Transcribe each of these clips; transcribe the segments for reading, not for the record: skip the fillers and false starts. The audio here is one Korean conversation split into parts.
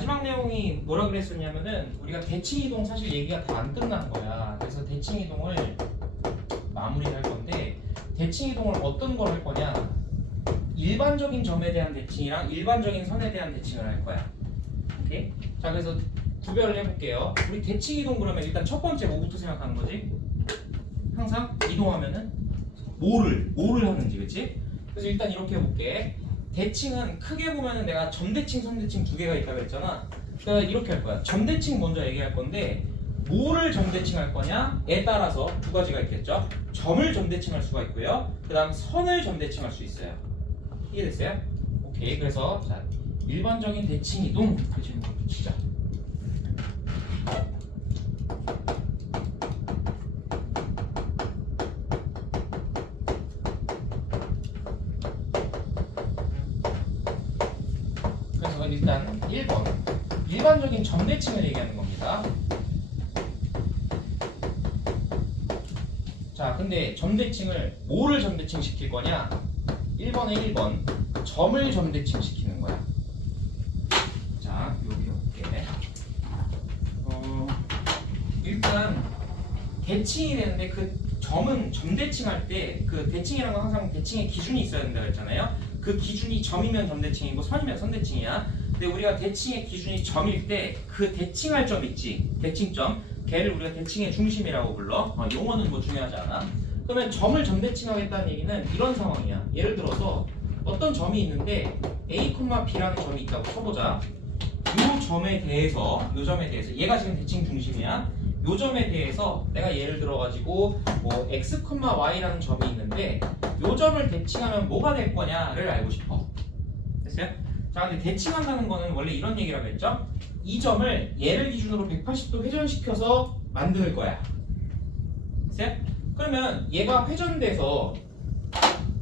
마지막 내용이 뭐라 그랬었냐면은 우리가 대칭 이동 사실 얘기가 다 안 끝난 거야. 그래서 대칭 이동을 마무리를 할 건데 대칭 이동을 어떤 걸 할 거냐? 일반적인 점에 대한 대칭이랑 일반적인 선에 대한 대칭을 할 거야. 오케이? 자, 그래서 구별을 해볼게요. 우리 대칭 이동 그러면 일단 첫 번째 뭐부터 생각하는 거지? 항상 이동하면은 뭐를 하는지, 그치? 그래서 일단 이렇게 해볼게. 대칭은 크게 보면은 내가 점대칭, 선대칭 두 개가 있다고 했잖아. 그러니까 이렇게 할 거야. 점대칭 먼저 얘기할 건데 뭐를 점대칭할 거냐에 따라서 두 가지가 있겠죠. 점을 점대칭할 수가 있고요. 그 다음 선을 점대칭할 수 있어요. 이해됐어요? 오케이. 그래서 자, 일반적인 대칭 이동 그 질문 붙이자. 그래서 일단 1번 일반적인 점대칭을 얘기하는 겁니다. 자, 근데 점대칭을 뭐를 점대칭 시킬 거냐? 1번에 1번 점을 점대칭 시키는 거야. 자, 여기 볼게. 일단 대칭이 되는데 그 점은 점대칭 할 때 그 대칭이라는 건 항상 대칭의 기준이 있어야 된다고 했잖아요. 그 기준이 점이면 점대칭이고 선이면 선대칭이야. 근데 우리가 대칭의 기준이 점일 때 그 대칭할 점 있지, 대칭점, 걔를 우리가 대칭의 중심이라고 불러. 용어는 뭐 중요하지 않아. 그러면 점을 점대칭하겠다는 얘기는 이런 상황이야. 예를 들어서 어떤 점이 있는데 A, B라는 점이 있다고 쳐보자. 요 점에 대해서 얘가 지금 대칭 중심이야. 요 점에 대해서 내가 예를 들어 가지고 뭐 x, y라는 점이 있는데 요 점을 대칭하면 뭐가 될 거냐를 알고 싶어. 됐어요? 자, 근데 대칭한다는 거는 원래 이런 얘기라고 했죠? 이 점을 얘를 기준으로 180도 회전시켜서 만들 거야. 됐어요? 그러면 얘가 회전돼서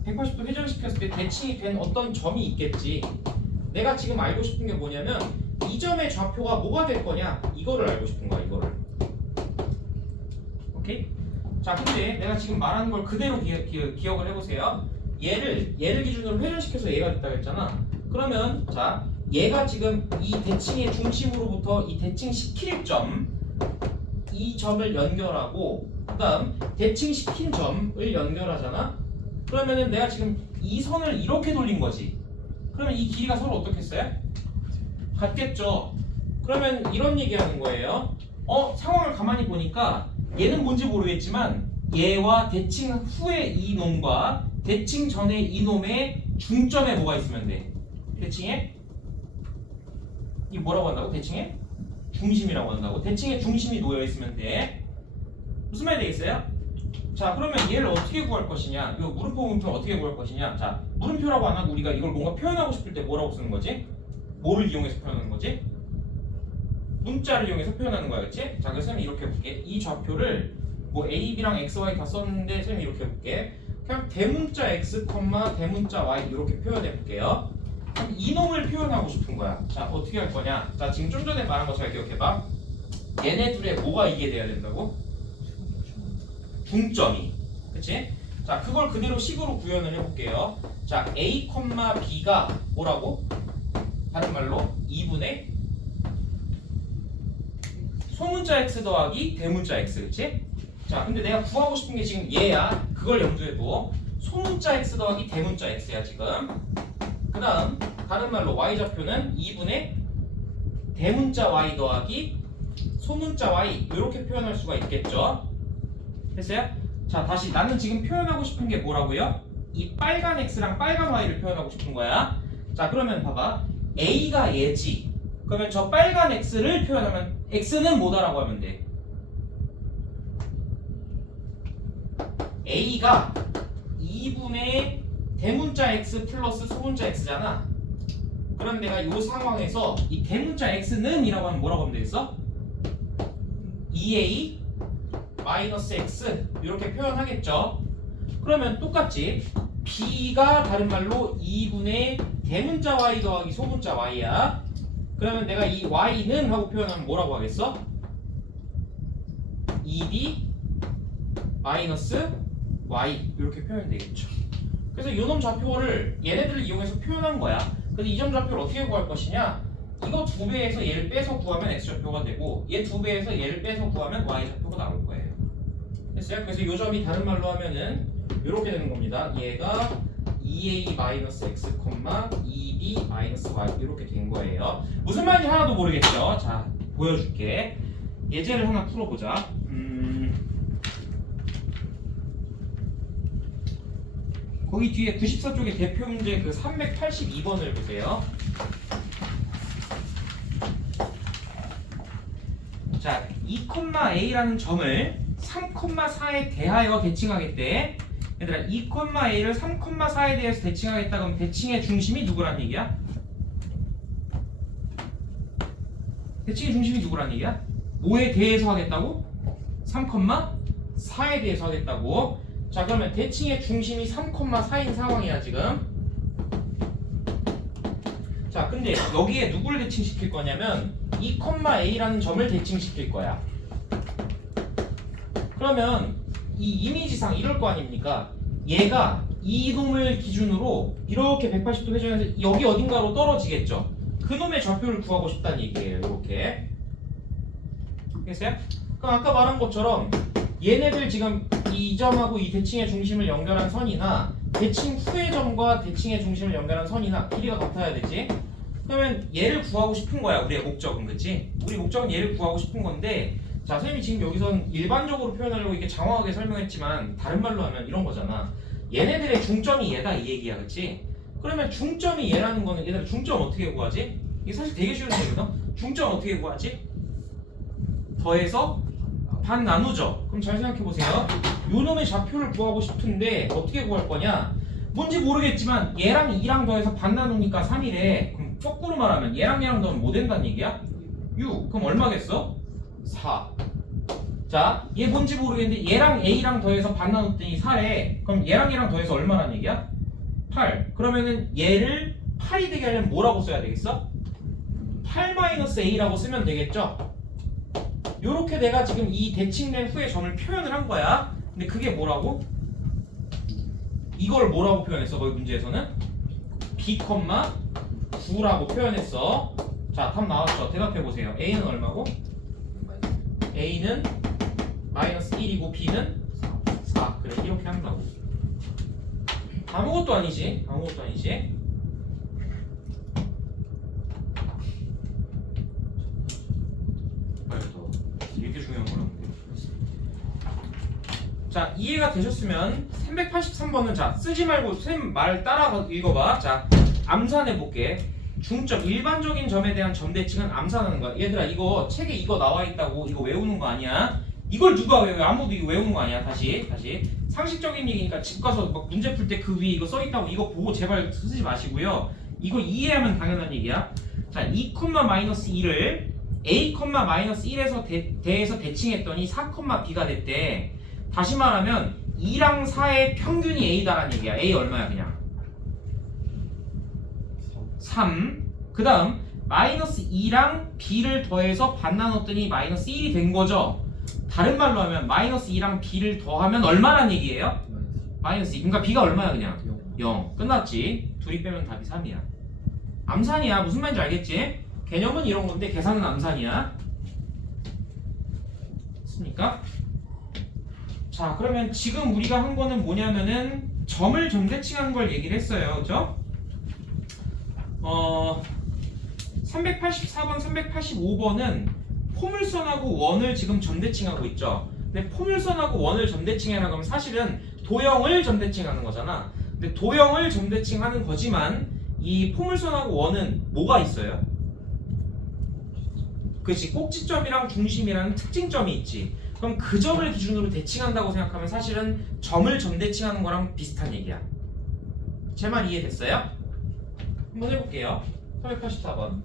180도 회전시켰을 때 대칭이 된 어떤 점이 있겠지. 내가 지금 알고 싶은 게 뭐냐면 이 점의 좌표가 뭐가 될 거냐, 이거를 알고 싶은 거야. 이거를. 오케이? 자, 근데 내가 지금 말하는 걸 그대로 기억을 해보세요. 얘를 기준으로 회전시켜서 얘가 됐다고 했잖아. 그러면 자, 얘가 지금 이 대칭의 중심으로부터 이 대칭시킬 점, 이 점을 연결하고 그 다음 대칭시킨 점을 연결하잖아. 그러면은 내가 지금 이 선을 이렇게 돌린 거지. 그러면 이 길이가 서로 어떻겠어요? 같겠죠. 그러면 이런 얘기하는 거예요. 상황을 가만히 보니까 얘는 뭔지 모르겠지만 얘와 대칭 후의 이 놈과 대칭 전의 이 놈의 중점에 뭐가 있으면 돼? 대칭에? 이게 뭐라고 한다고? 대칭에? 중심이라고 한다고? 대칭에 중심이 놓여 있으면 돼. 무슨 말이 되겠어요? 자, 그러면 얘를 어떻게 구할 것이냐? 이 물음표 문표 어떻게 구할 것이냐? 자, 물음표라고 안 하고 우리가 이걸 뭔가 표현하고 싶을 때 뭐라고 쓰는 거지? 뭐를 이용해서 표현하는 거지? 문자를 이용해서 표현하는 거야, 그렇지? 자, 그래서 쌤이 이렇게 해볼게. 이 좌표를 뭐 A, B랑 X, Y 다 썼는데 쌤이 이렇게 해볼게. 그냥 대문자 X, 대문자 Y 이렇게 표현해볼게요. 그럼 이놈을 표현하고 싶은 거야. 자, 어떻게 할 거냐? 자, 지금 좀 전에 말한 거 잘 기억해봐. 얘네 둘의 뭐가 이게 돼야 된다고? 중점이. 그치? 자, 그걸 그대로 식으로 구현을 해볼게요. 자, A, B가 뭐라고? 다른 말로 2분의 소문자 x 더하기 대문자 x, 그치? 자, 근데 내가 구하고 싶은 게 지금 얘야. 그걸 염두에 둬. 소문자 x 더하기 대문자 x야 지금. 그 다음 다른 말로 y좌표는 2분의 대문자 y 더하기 소문자 y 이렇게 표현할 수가 있겠죠. 됐어요? 자, 다시 나는 지금 표현하고 싶은 게 뭐라고요? 이 빨간 x랑 빨간 y를 표현하고 싶은 거야. 자, 그러면 봐봐. a가 얘지. 그러면 저 빨간 x를 표현하면 x는 뭐다라고 하면 돼? a가 2분의 대문자 x 플러스 소문자 x잖아. 그럼 내가 이 상황에서 이 대문자 x는 이라고 하면 뭐라고 하면 되겠어? 2a 마이너스 x 이렇게 표현하겠죠. 그러면 똑같이 b가 다른 말로 2분의 대문자 y 더하기 소문자 y야. 그러면 내가 이 y는 하고 표현하면 뭐라고 하겠어? 2b 마이너스 y 이렇게 표현되겠죠. 그래서 이놈 좌표를 얘네들을 이용해서 표현한 거야. 근데 이 점 좌표를 어떻게 구할 것이냐? 이거 2배에서 얘를 빼서 구하면 x좌표가 되고 얘 2배에서 얘를 빼서 구하면 y좌표가 나올 거예요. 됐어요? 그래서 요 점이 다른 말로 하면은 이렇게 되는 겁니다. 얘가 2a-x, 2b-y 이렇게 된 거예요. 무슨 말인지 하나도 모르겠죠? 자, 보여줄게. 예제를 하나 풀어보자. 거기 뒤에 94쪽의 대표 문제 그 382번을 보세요. 자, 2,a라는 점을 3,4에 대하여 대칭하겠대. 얘들아, 2,a를 3,4에 대해서 대칭하겠다 그러면 대칭의 중심이 누구란 얘기야? 대칭의 중심이 누구란 얘기야? 뭐에 대해서 하겠다고? 3,4에 대해서 하겠다고. 자, 그러면 대칭의 중심이 3,4인 상황이야 지금. 자, 근데 여기에 누구를 대칭시킬 거냐면 2,a라는 점을 대칭시킬 거야. 그러면 이 이미지상 이럴 거 아닙니까? 얘가 이 놈을 기준으로 이렇게 180도 회전해서 여기 어딘가로 떨어지겠죠? 그 놈의 좌표를 구하고 싶다는 얘기예요. 이렇게. 됐어요? 그럼 아까 말한 것처럼 얘네들 지금 이 점하고 이 대칭의 중심을 연결한 선이나 대칭 후의 점과 대칭의 중심을 연결한 선이나 길이가 같아야 되지? 그러면 얘를 구하고 싶은 거야. 우리의 목적은. 그치? 우리 목적은 얘를 구하고 싶은 건데, 자, 선생님이 지금 여기선 일반적으로 표현하려고 이렇게 장황하게 설명했지만 다른 말로 하면 이런 거잖아. 얘네들의 중점이 얘다 이 얘기야. 그치? 그러면 중점이 얘라는 거는 얘들 중점 어떻게 구하지? 이게 사실 되게 쉬운 얘기거든. 중점 어떻게 구하지? 더해서 반 나누죠. 그럼 잘 생각해 보세요. 요 놈의 좌표를 구하고 싶은데 어떻게 구할 거냐? 뭔지 모르겠지만 얘랑 2랑 더해서 반 나누니까 3이래. 그럼 거꾸로 말하면 얘랑 더하면 뭐 된다는 얘기야? 6. 그럼 얼마겠어? 4. 자, 얘 뭔지 모르겠는데 얘랑 a랑 더해서 반 나눴더니 4래. 그럼 얘랑 더해서 얼마란 얘기야? 8. 그러면은 얘를 8이 되게 하려면 뭐라고 써야 되겠어? 8-a라고 쓰면 되겠죠? 요렇게 내가 지금 이 대칭된 후의 점을 표현을 한 거야. 근데 그게 뭐라고? 이걸 뭐라고 표현했어? 거기 문제에서는? b,9라고 표현했어. 자, 답 나왔죠? 대답해보세요. a는 얼마고? a는 마이너스 1이고 b는 4. 그래, 이렇게 한다고. 아무것도 아니지. 아무것도 아니지. 이렇게 중요한 거라고. 자, 이해가 되셨으면 383번은 자, 쓰지 말고 쌤 말 따라 읽어봐. 자, 암산해 볼게. 중점, 일반적인 점에 대한 점 대칭은 암산하는 거야. 얘들아, 이거 책에 이거 나와 있다고 이거 외우는 거 아니야. 이걸 누가 외워요? 아무도 이거 외우는 거 아니야. 다시 상식적인 얘기니까 집 가서 막 문제 풀 때 그 위에 이거 써 있다고 이거 보고 제발 쓰지 마시고요. 이거 이해하면 당연한 얘기야. 자, 2,-2를 a,-1에서 대해서 대칭했더니 4,b가 됐대. 다시 말하면 2랑 4의 평균이 a다라는 얘기야. a 얼마야 그냥? 3. 그 다음 마이너스 2랑 b를 더해서 반 나눴더니 마이너스 1이 된 거죠. 다른 말로 하면 마이너스 2랑 b를 더하면 얼마란 얘기예요? 마이너스 2. 그러니까 b가 얼마야 그냥? 0. 끝났지. 둘이 빼면 답이 3이야. 암산이야. 무슨 말인지 알겠지? 개념은 이런 건데 계산은 암산이야. 됐습니까? 자, 그러면 지금 우리가 한 거는 뭐냐면은 점을 점대칭한 걸 얘기를 했어요. 그죠? 384번, 385번은 포물선하고 원을 지금 점대칭하고 있죠. 근데 포물선하고 원을 점대칭하라고 하면 사실은 도형을 점대칭하는 거잖아. 근데 도형을 점대칭하는 거지만 이 포물선하고 원은 뭐가 있어요? 그렇지, 꼭지점이랑 중심이라는 특징점이 있지. 그럼 그 점을 기준으로 대칭한다고 생각하면 사실은 점을 점대칭하는 거랑 비슷한 얘기야. 제 말 이해됐어요? 한번 해볼게요. 384번.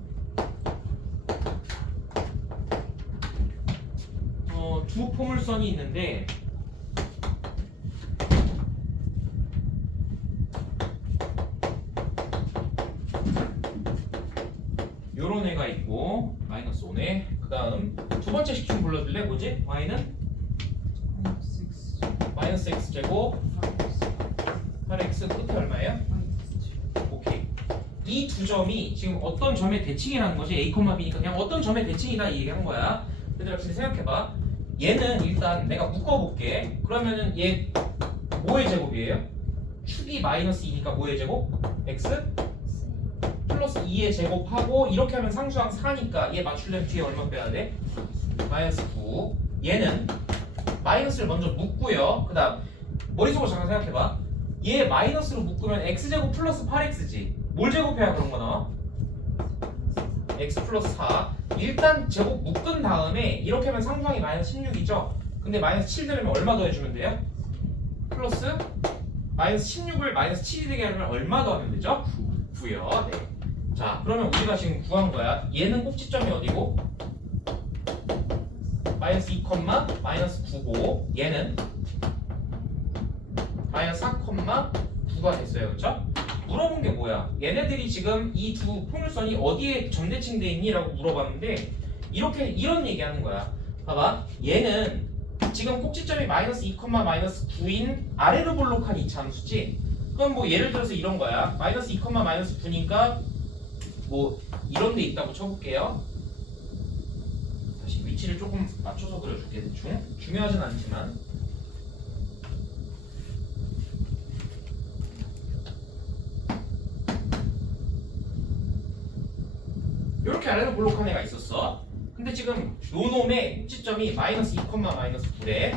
두 포물선이 있는데 요런 애가 있고 마이너스 5네. 그 다음 두 번째 식 좀 불러줄래? 뭐지? y는? 마이너스 x제곱 8x 끝에 얼마예요? 오케이. 이 두 점이 지금 어떤 점의 대칭이라는 거지. A, B니까 그냥 어떤 점의 대칭이다 이 얘기한 거야. 얘들아 근데 생각해봐. 얘는 일단 내가 묶어볼게. 그러면은 얘 뭐의 제곱이에요? 축이 마이너스 2니까 뭐의 제곱? x 플러스 2의 제곱하고 이렇게 하면 상수항 4니까 얘 맞추려면 뒤에 얼마 빼야 돼? 마이너스 9. 얘는 마이너스를 먼저 묶고요. 그 다음 머릿속으로 잠깐 생각해봐. 얘 마이너스로 묶으면 x제곱 플러스 8x지. 뭘 제곱해야 그런 거 나와? x 플러스 4. 일단 제곱 묶은 다음에 이렇게 하면 상수항이 마이너스 16이죠. 근데 마이너스 7 되려면 얼마 더 해주면 돼요? 플러스 마이너스 16을 마이너스 7이 되게 하려면 얼마 더 하면 되죠? 9요. 네. 자 그러면 우리가 지금 구한 거야. 얘는 꼭지점이 어디고? 마이너스 2, 마이너스 9고 얘는 마이너스 4, 9가 됐어요. 그쵸? 물어본 게 뭐야? 얘네들이 지금 이 두 평률선이 어디에 점대칭돼 있니? 라고 물어봤는데 이렇게 이런 얘기하는 거야. 봐봐. 얘는 지금 꼭지점이 마이너스 2, 마이너스 9인 아래로 볼록한 이차함수지. 그럼 뭐 예를 들어서 이런 거야. 마이너스 2, 마이너스 9니까 뭐 이런 데 있다고 쳐볼게요. 다시 위치를 조금 맞춰서 그려줄게. 대충 중요하진 않지만 이렇게 아래로 볼록한 애가 있었어. 근데 지금 요놈의 꼭지점이 마이너스 2, 마이너스 9래.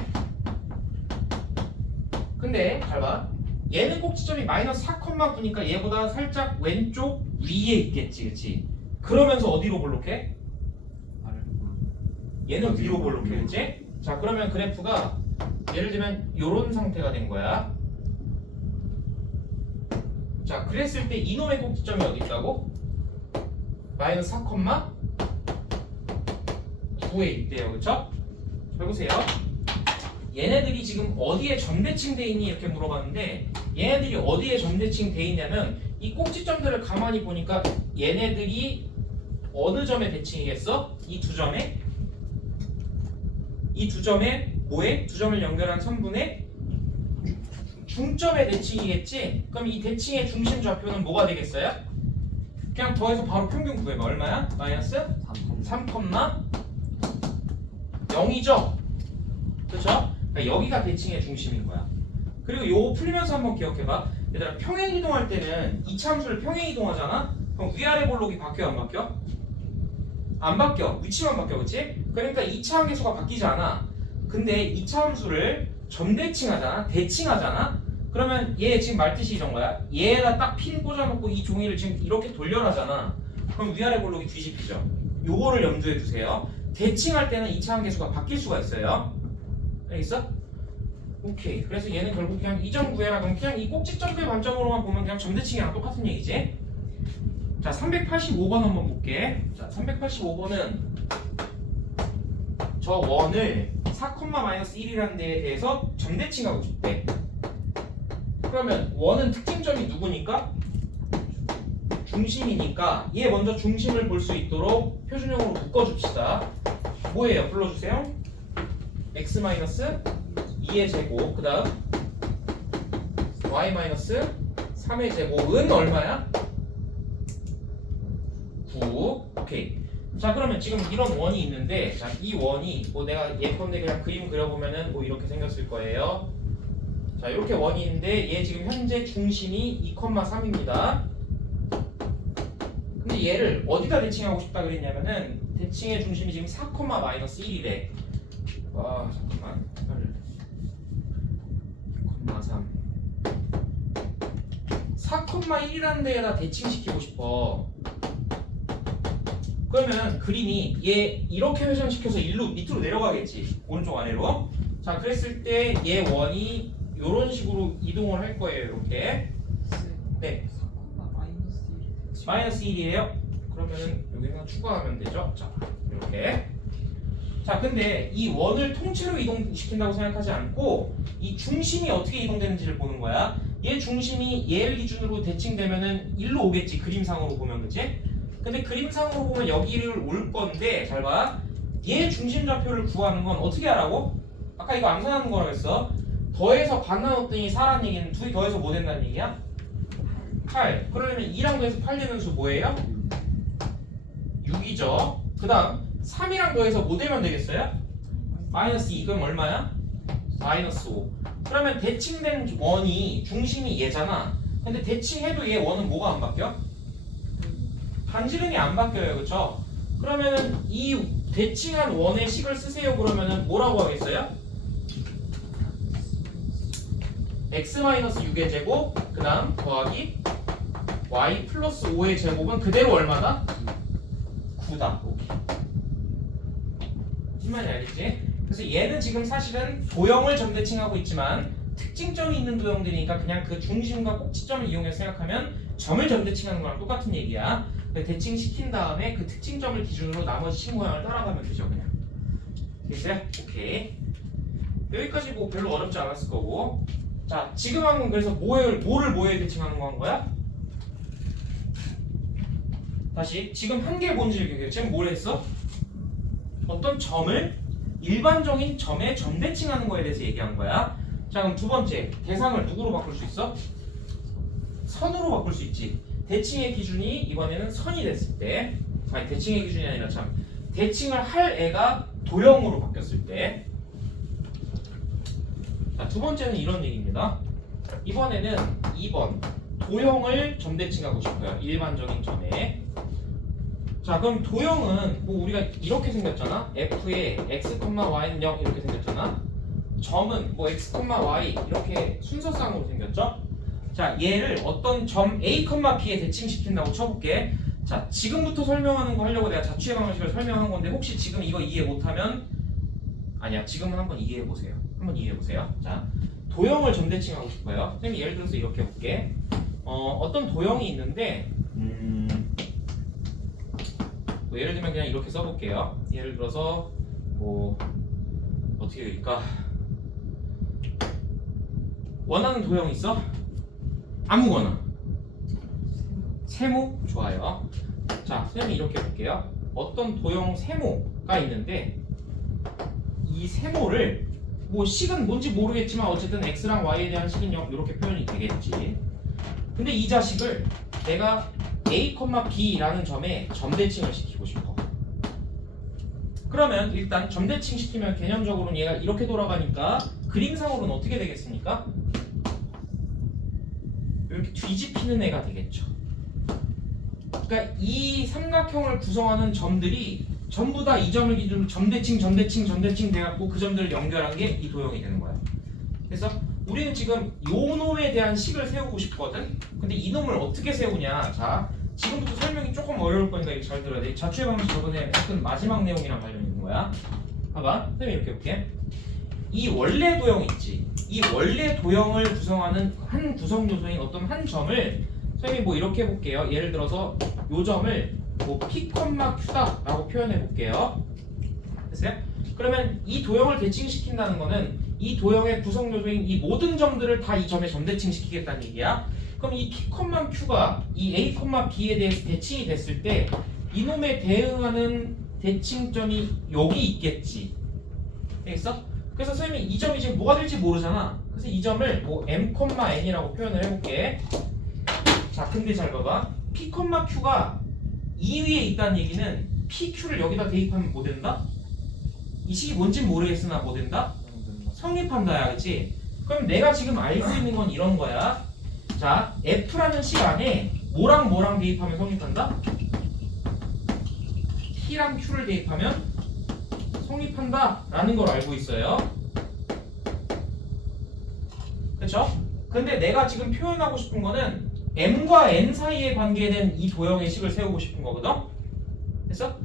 근데 잘 봐. 얘는 꼭지점이 마이너스 4, 9니까 얘보다 살짝 왼쪽 위에 있겠지, 그치? 그러면서 어디로 볼록해? 얘는 위로 볼록해, 그치? 자 그러면 그래프가 예를 들면 요런 상태가 된 거야. 자 그랬을 때 이놈의 꼭지점이 어디 있다고? 마이너스 4, 9에 있대요. 그쵸? 잘 보세요. 얘네들이 지금 어디에 점대칭 돼 있니? 이렇게 물어봤는데 얘네들이 어디에 점대칭 돼 있냐면 이 꼭지점들을 가만히 보니까 얘네들이 어느 점에 대칭이겠어? 이 두 점에? 이 두 점에 뭐에? 두 점을 연결한 선분의 중점의 대칭이겠지? 그럼 이 대칭의 중심 좌표는 뭐가 되겠어요? 그냥 더해서 바로 평균 구해봐. 얼마야? 마이너스 3, 0이죠? 그쵸? 그러니까 여기가 대칭의 중심인 거야. 그리고 요거 풀면서 한번 기억해봐. 얘들아 평행 이동할 때는 이차 함수를 평행 이동하잖아? 그럼 위아래 볼록이 바뀌어 안 바뀌어? 안 바뀌어. 위치만 바뀌어. 그치? 그러니까 이차 함계수가 바뀌지 않아. 근데 이차 함수를 점대칭하잖아? 대칭하잖아? 그러면 얘 지금 말뜻이 이런 거야. 얘에다 딱 핀 꽂아놓고 이 종이를 지금 이렇게 돌려라잖아. 그럼 위아래 볼록이 뒤집히죠. 요거를 염두에 두세요. 대칭할 때는 이차 함계수가 바뀔 수가 있어요. 알겠어? 오케이. 그래서 얘는 결국 그냥 이 점 구해라. 그럼 그냥 이 꼭지점의 관점으로만 보면 그냥 점대칭이랑 똑같은 얘기지. 자 385번 한번 볼게. 자 385번은 저 원을 4,-1이라는 데에 대해서 점대칭하고 싶대. 그러면 원은 특징점이 누구니까? 중심이니까 얘 먼저 중심을 볼 수 있도록 표준형으로 묶어줍시다. 뭐예요? 불러주세요. x-2의 제곱 그 다음 y-3의 제곱은 얼마야? 9. 오케이. 자 그러면 지금 이런 원이 있는데 자 이 원이 뭐 내가 예컨대 그냥 그림 그려보면은 뭐 이렇게 생겼을 거예요. 자 이렇게 원이 있는데 얘 지금 현재 중심이 2,3입니다. 근데 얘를 어디다 대칭하고 싶다 그랬냐면은 대칭의 중심이 지금 4,-1이래. 와 잠깐만 2,3 4,1이라는 데에다 대칭시키고 싶어. 그러면 그림이 얘 이렇게 회전시켜서 일로 밑으로 내려가겠지. 오른쪽 아래로. 자 그랬을 때 얘 원이 이런 식으로 이동을 할 거예요. 이렇게. 네. 마이너스 1이에요. 그러면은 여기 하나 추가하면 되죠. 자 이렇게. 자 근데 이 원을 통째로 이동시킨다고 생각하지 않고 이 중심이 어떻게 이동되는지를 보는 거야. 얘 중심이 얘를 기준으로 대칭되면은 일로 오겠지. 그림상으로 보면 그치? 근데 그림상으로 보면 여기를 올 건데 잘 봐. 얘 중심 좌표를 구하는 건 어떻게 하라고? 아까 이거 암산하는 거라고 했어. 더해서 반 나눴더니 4라는 얘기는 둘이 더해서 뭐 된다는 얘기야? 8. 그러려면 2랑 더해서 8 되는 수 뭐예요? 6이죠. 그 다음 3이랑 더해서 뭐 되면 되겠어요? 마이너스 2. 그럼 얼마야? 마이너스 5. 그러면 대칭된 원이 중심이 얘잖아. 근데 대칭해도 얘 원은 뭐가 안 바뀌어? 반지름이 안 바뀌어요. 그쵸? 그러면은 이 대칭한 원의 식을 쓰세요. 그러면은 뭐라고 하겠어요? x-6의 제곱 그 다음 더하기 y 플러스 5의 제곱은 그대로 얼마다? 9다. 오케이. 무슨 말인지 알겠지? 그래서 얘는 지금 사실은 도형을 점대칭하고 있지만 특징점이 있는 도형들이니까 그냥 그 중심과 꼭지점을 이용해서 생각하면 점을 점대칭하는 거랑 똑같은 얘기야. 대칭시킨 다음에 그 특징점을 기준으로 나머지 식 모양을 따라가면 되죠. 그냥. 됐어요? 오케이. 여기까지 뭐 별로 어렵지 않았을 거고. 자, 지금 한 건 그래서 뭐를 뭐에 대칭하는 거 한 거야? 다시 지금 한 개 뭔지 얘기해요. 지금 뭘 했어? 어떤 점을 일반적인 점에 점대칭하는 거에 대해서 얘기한 거야. 자, 그럼 두 번째 대상을 누구로 바꿀 수 있어? 선으로 바꿀 수 있지. 대칭의 기준이 이번에는 선이 됐을 때, 아니 대칭의 기준이 아니라 참 대칭을 할 애가 도형으로 바뀌었을 때. 자, 두 번째는 이런 얘기입니다. 이번에는 2번 도형을 점대칭하고 싶어요. 일반적인 점에. 자, 그럼 도형은 뭐 우리가 이렇게 생겼잖아. f의 x, y는 0 이렇게 생겼잖아. 점은 뭐 x, y 이렇게 순서상으로 생겼죠. 자, 얘를 어떤 점 a, b에 대칭시킨다고 쳐볼게. 자, 지금부터 설명하는 거 하려고 내가 자취의 방식을 설명한 건데 혹시 지금 이거 이해 못하면 아니야. 지금은 한번 이해해 보세요. 한번 이해해 보세요. 자, 도형을 점대칭하고 싶어요. 선생님이 예를 들어서 이렇게 해볼게. 어떤 도형이 있는데 뭐 예를 들면 그냥 이렇게 써볼게요. 예를 들어서 뭐 어떻게 될까? 원하는 도형 있어? 아무거나. 세모? 좋아요. 자, 선생님이 이렇게 볼게요. 어떤 도형 세모가 있는데 이 세모를 뭐 식은 뭔지 모르겠지만 어쨌든 x랑 y에 대한 식은 0 이렇게 표현이 되겠지. 근데 이 자식을 내가 a, b라는 점에 점대칭을 시키고 싶어. 그러면 일단 점대칭 시키면 개념적으로는 얘가 이렇게 돌아가니까 그림상으로는 어떻게 되겠습니까? 이렇게 뒤집히는 애가 되겠죠. 그러니까 이 삼각형을 구성하는 점들이 전부 다 이 점을 기준으로 점대칭 돼갖고 그 점들을 연결한 게 이 도형이 되는 거야. 그래서 우리는 지금 요 놈에 대한 식을 세우고 싶거든. 근데 이 놈을 어떻게 세우냐? 자, 지금부터 설명이 조금 어려울 거니까 이거 잘 들어야 돼. 자취의 방식 저번에 했던 마지막 내용이랑 관련 있는 거야. 봐봐, 선생님이 이렇게 볼게. 이 원래 도형 있지. 이 원래 도형을 구성하는 한 구성 요소인 어떤 한 점을 선생님이 뭐 이렇게 해볼게요. 예를 들어서 요 점을 뭐 P, Q다 라고 표현해 볼게요. 됐어요? 그러면 이 도형을 대칭시킨다는 거는 이 도형의 구성 요소인 이 모든 점들을 다 이 점에 점대칭시키겠다는 얘기야. 그럼 이 P, Q가 이 A, B에 대해서 대칭이 됐을 때 이놈에 대응하는 대칭점이 여기 있겠지. 알겠어? 그래서 선생님이 이 점이 지금 뭐가 될지 모르잖아. 그래서 이 점을 뭐 m,n이라고 표현을 해볼게. 자, 근데 잘 봐봐. P, Q가 이 위에 있다는 얘기는 PQ를 여기다 대입하면 뭐 된다? 이 식이 뭔진 모르겠으나 뭐 된다? 성립한다야, 그치? 그럼 내가 지금 알고 있는 건 이런 거야. 자, F라는 식 안에 뭐랑 대입하면 성립한다? T랑 Q를 대입하면 성립한다 라는 걸 알고 있어요. 그쵸? 근데 내가 지금 표현하고 싶은 거는 m과 n 사이에 관계된 이 도형의 식을 세우고 싶은 거거든? 됐어?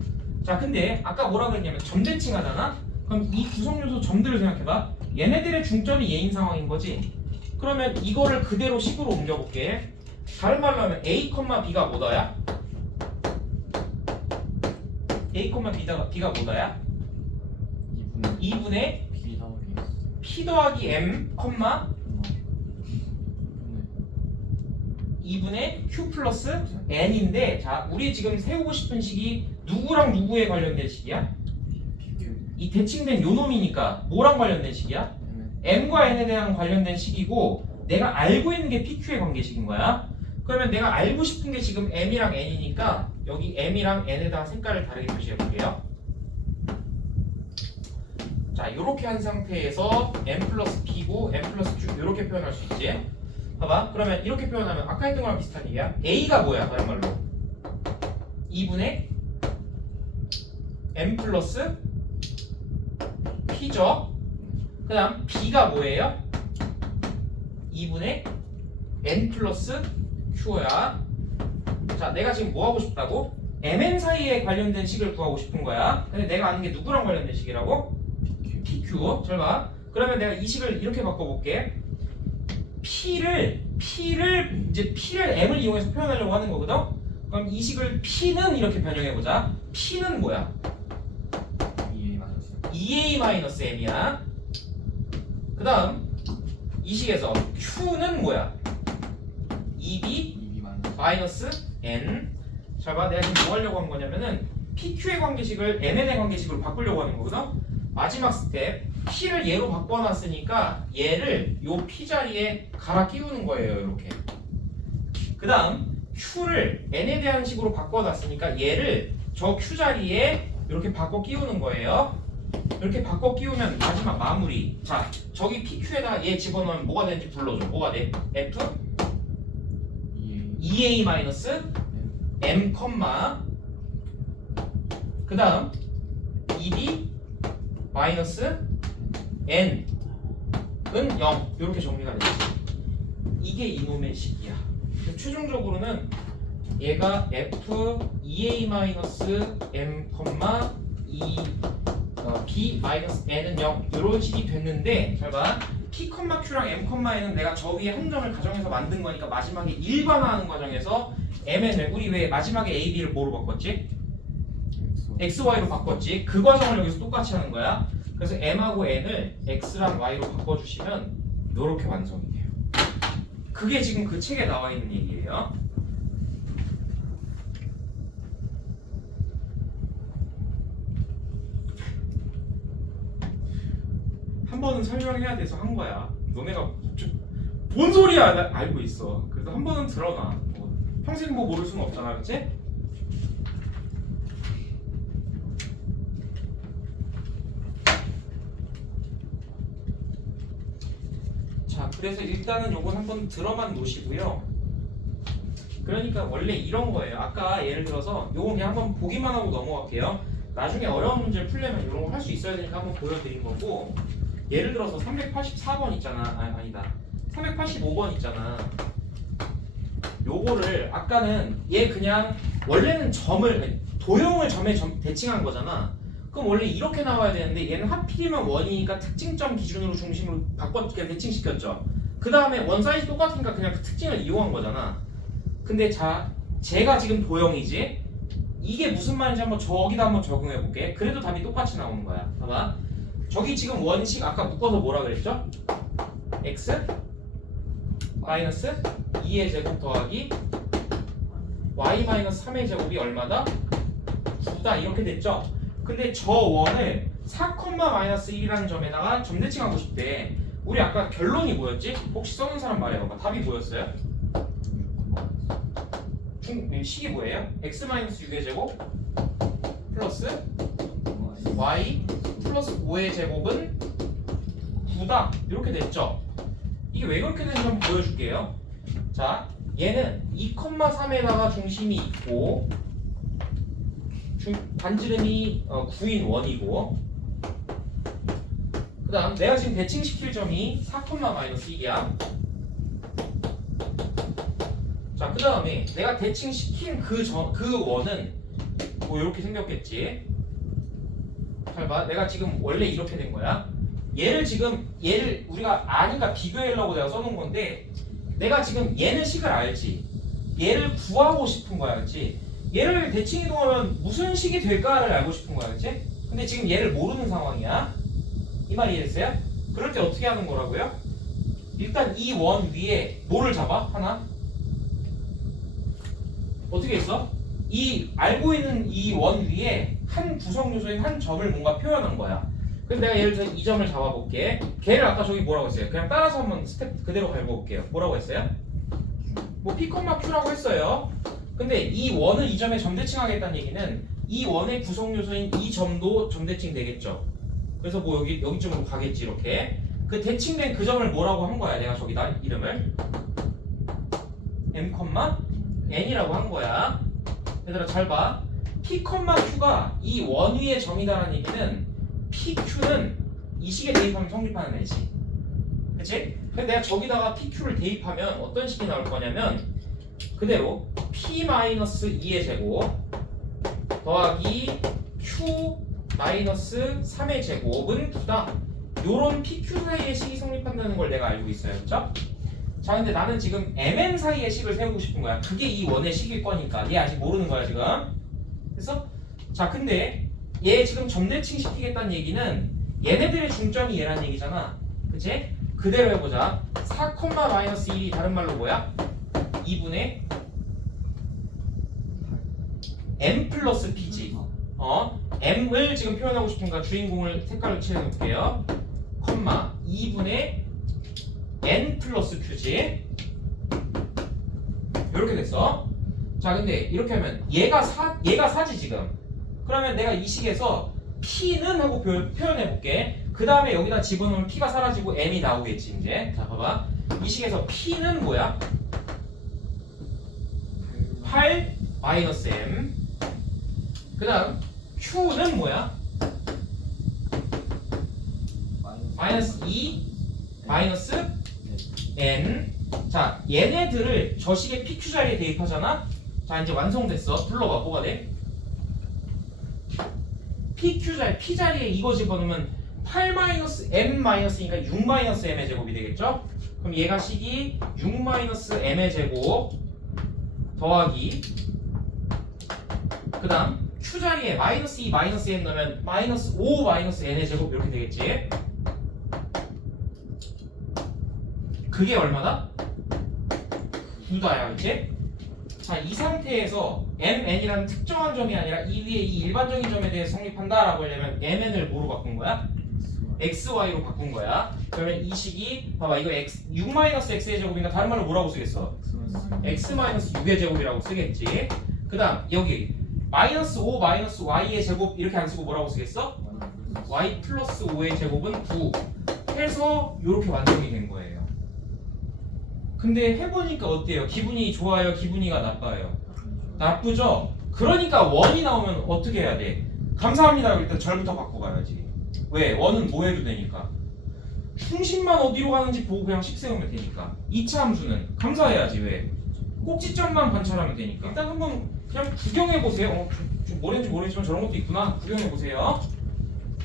자, 근데 아까 뭐라 그랬냐면 점대칭 하잖아? 그럼 이 구성요소 점들을 생각해봐. 얘네들의 중점이 얘인 상황인 거지? 그러면 이거를 그대로 식으로 옮겨볼게. 다른 말로 하면 a, b가 뭐다야? a, b가 뭐다야? 2분의 p 더하기 m, 2분의 q 플러스 n인데, 자, 우리 지금 세우고 싶은 식이 누구랑 누구에 관련된 식이야? 이 대칭된 요 놈이니까 뭐랑 관련된 식이야? m과 n에 대한 관련된 식이고 내가 알고 있는 게 pq의 관계식인 거야. 그러면 내가 알고 싶은 게 지금 m이랑 n이니까 여기 m이랑 n에다가 색깔을 다르게 표시해 볼게요. 자, 이렇게 한 상태에서 m 플러스 p고 m 플러스 q 이렇게 표현할 수 있지. 봐봐. 그러면 이렇게 표현하면 아까 했던 거랑 비슷한 얘기야. a가 뭐야? 다른 말로 2분의 m 플러스 p죠. 그 다음 b가 뭐예요? 2분의 n 플러스 q야. 자, 내가 지금 뭐 하고 싶다고? mn 사이에 관련된 식을 구하고 싶은 거야. 근데 내가 아는 게 누구랑 관련된 식이라고? pq. 잘 봐. 그러면 내가 이 식을 이렇게 바꿔볼게. p를 m을 이용해서 표현하려고 하는 거거든. 그럼 이 식을 p는 이렇게 변형해보자. p는 뭐야? 2a-m이야. 그 다음 이 식에서 q는 뭐야? 2b-n. 잘 봐. 내가 지금 뭐 하려고 한 거냐면은 pq의 관계식을 mn의 관계식으로 바꾸려고 하는 거거든. 마지막 스텝 p를 얘로 바꿔놨으니까 얘를 요 p 자리에 갈아 끼우는 거예요. 이렇게. 그 다음 q를 n에 대한 식으로 바꿔놨으니까 얘를 저 q 자리에 이렇게 바꿔 끼우는 거예요. 이렇게 바꿔 끼우면 마지막 마무리. 자, 저기 pq에다가 얘 집어넣으면 뭐가 되는지 불러줘. 뭐가 돼? f 2a m, 그 다음 2b n은 0. 이렇게 정리가 되지. 이게 이놈의 식이야. 최종적으로는 얘가 f 2a m, 2 b n은 0 이런 식이 됐는데, 잘 봐. p, q랑 m, n은 내가 저 위에 한 점을 가정해서 만든 거니까 마지막에 일반화하는 과정에서 mn을 우리 왜 마지막에 a, b를 뭐로 바꿨지? x, y로 바꿨지. 그 과정을 여기서 똑같이 하는 거야. 그래서 m하고 n을 x랑 y로 바꿔주시면 이렇게 완성이 돼요. 그게 지금 그 책에 나와 있는 얘기예요. 한 번은 설명해야 돼서 한 거야. 너네가 뭔 소리야? 나 알고 있어. 그래서 한 번은 들어가. 평생 뭐 모를 수는 없잖아, 그치? 자, 그래서 일단은 요건 한번 들어만 놓으시고요. 그러니까 원래 이런 거예요. 아까 예를 들어서 요건 그냥 한번 보기만 하고 넘어갈게요. 나중에 어려운 문제를 풀려면 이런 거 할 수 있어야 되니까 한번 보여드린 거고, 예를 들어서 384번 있잖아. 아니다. 385번 있잖아. 요거를 아까는 얘 그냥 원래는 도형을 점에 대칭한 거잖아. 그럼 원래 이렇게 나와야 되는데 얘는 하필이면 원이니까 특징점 기준으로 중심으로 그냥 대칭시켰죠. 그 다음에 원 사이즈 똑같으니까 그냥 그 특징을 이용한 거잖아. 근데 자, 제가 지금 도형이지? 이게 무슨 말인지 한번 저기다 한번 적용해 볼게. 그래도 답이 똑같이 나오는 거야. 봐봐. 저기 지금 원식 아까 묶어서 뭐라 그랬죠? x 마이너스 2의 제곱 더하기 y 마이너스 3의 제곱이 얼마다? 9다. 이렇게 됐죠? 근데 저 원을 4,-1이라는 점에다가 점대칭하고 싶대. 우리 아까 결론이 뭐였지? 혹시 써놓은 사람 말해봐봐. 답이 뭐였어요? 식이 뭐예요? x-6의 제곱 플러스 y 플러스 5의 제곱은 9다. 이렇게 됐죠? 이게 왜 그렇게 되는지 한번 보여줄게요. 자, 얘는 2,3에다가 중심이 있고 반지름이 9인 원이고, 그 다음 내가 지금 대칭시킬 점이 4,-1이야. 자, 그 다음에 내가 대칭시킨 그 원은 뭐 이렇게 생겼겠지. 잘 봐. 내가 지금 원래 이렇게 된 거야. 얘를 우리가 아니까 비교하려고 내가 써놓은 건데, 내가 지금 얘는 식을 알지. 얘를 구하고 싶은 거야, 그렇지? 얘를 대칭 이동하면 무슨 식이 될까를 알고 싶은 거야, 그렇지? 근데 지금 얘를 모르는 상황이야. 이 말 이해됐어요? 그럴 때 어떻게 하는 거라고요? 일단 이 원 위에 뭐를 잡아? 하나? 어떻게 했어? 이 알고 있는 이 원 위에 한 구성 요소인 한 점을 뭔가 표현한 거야. 그래서 내가 예를 들어서 이 점을 잡아볼게. 걔를 아까 저기 뭐라고 했어요? 그냥 따라서 한번 스텝 그대로 밟아볼게요. 뭐라고 했어요? 뭐 P, Q라고 했어요. 근데 이 원을 이 점에 점대칭하겠다는 얘기는 이 원의 구성 요소인 이 점도 점대칭 되겠죠. 그래서 뭐 여기쯤으로 가겠지 이렇게. 그 대칭된 그 점을 뭐라고 한 거야? 내가 저기다 이름을 M, N이라고 한 거야. 얘들아 잘 봐. P, Q가 이 원 위의 점이다라는 얘기는 PQ는 이 식에 대입하면 성립하는 애지. 그치? 그래서 내가 저기다가 PQ를 대입하면 어떤 식이 나올 거냐면 그대로 P-2의 제곱 더하기 Q-3의 제곱은 9다. 요런 PQ 사이의 식이 성립한다는 걸 내가 알고 있어요. 그쵸? 자 근데 나는 지금 MN 사이의 식을 세우고 싶은 거야. 그게 이 원의 식일 거니까. 얘 아직 모르는 거야 지금. 그래서 자 근데 얘 지금 점대칭 시키겠다는 얘기는 얘네들의 중점이 얘란 얘기잖아. 그치? 그대로 해보자. 4,-1이 다른 말로 뭐야? 2분의 M 플러스 P지. M을 지금 표현하고 싶으니까 주인공을 색깔로 칠해놓을게요. 2분의 N 플러스 Q지. 이렇게 됐어. 자 근데 이렇게 하면 얘가 4지 지금. 그러면 내가 이 식에서 P는 하고 표현해볼게. 그 다음에 여기다 집어넣으면 P가 사라지고 M이 나오겠지 이제. 자 봐봐. 이 식에서 P는 뭐야? 8 마이너스 M. 그 다음 Q는 뭐야? 마이너스 2 마이너스 N. 자 얘네들을 저 식의 PQ 자리에 대입하잖아. 자 이제 완성됐어. 불러봐. 뭐가 돼? PQ 자리, P 자리에 이거 집어넣으면 8-M-이니까 6-M의 제곱이 되겠죠? 그럼 얘가 식이 6-M의 제곱 더하기 그 다음 Q 자리에 -2, -N 넣으면 -5, -N의 제곱 이렇게 되겠지? 그게 얼마다? 9다야, 그치? 자, 이 상태에서 MN이라는 특정한 점이 아니라 이 위에 이 일반적인 점에 대해서 성립한다라고 하려면 MN을 뭐로 바꾼 거야? XY로 바꾼 거야. 그러면 이 식이 봐봐 이거 6-X의 제곱이니까 다른 말로 뭐라고 쓰겠어? X-6의 제곱이라고 쓰겠지. 그 다음 여기 -5 -Y의 제곱 이렇게 안 쓰고 뭐라고 쓰겠어? Y 플러스 5의 제곱은 9 해서 이렇게 완성이 된 거예요. 근데 해보니까 어때요? 기분이 좋아요? 기분이가 나빠요? 나쁘죠? 그러니까 원이 나오면 어떻게 해야 돼? 감사합니다. 일단 절부터 받고 가야지. 왜? 원은 뭐 해도 되니까. 중심만 어디로 가는지 보고 그냥 식 세우면 되니까. 2차 함수는 감사해야지. 왜? 꼭지점만 관찰하면 되니까. 일단 한번 그냥 구경해보세요. 좀 뭐랬는지 모르겠지만 저런 것도 있구나. 구경해보세요.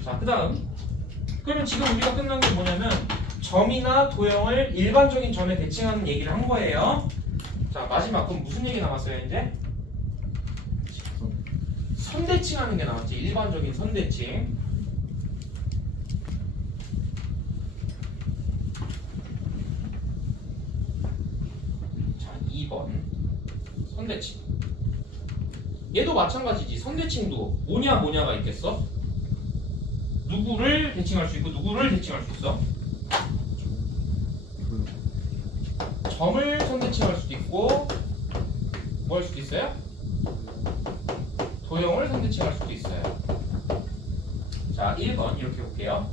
자, 그 다음 그러면 지금 우리가 끝난 게 뭐냐면 점이나 도형을 일반적인 점에 대칭하는 얘기를 한 거예요. 자, 마지막 그럼 무슨 얘기 남았어요 이제? 선대칭하는 게 남았지. 일반적인 선대칭. 자, 2번 선대칭. 얘도 마찬가지지. 선대칭도 뭐냐가 있겠어? 누구를 대칭할 수 있고 누구를 대칭할 수 있어? 점을 선대칭할 수도 있고 뭐 할 수도 있어요? 도형을 선대칭할 수도 있어요. 자, 1번 이렇게 볼게요.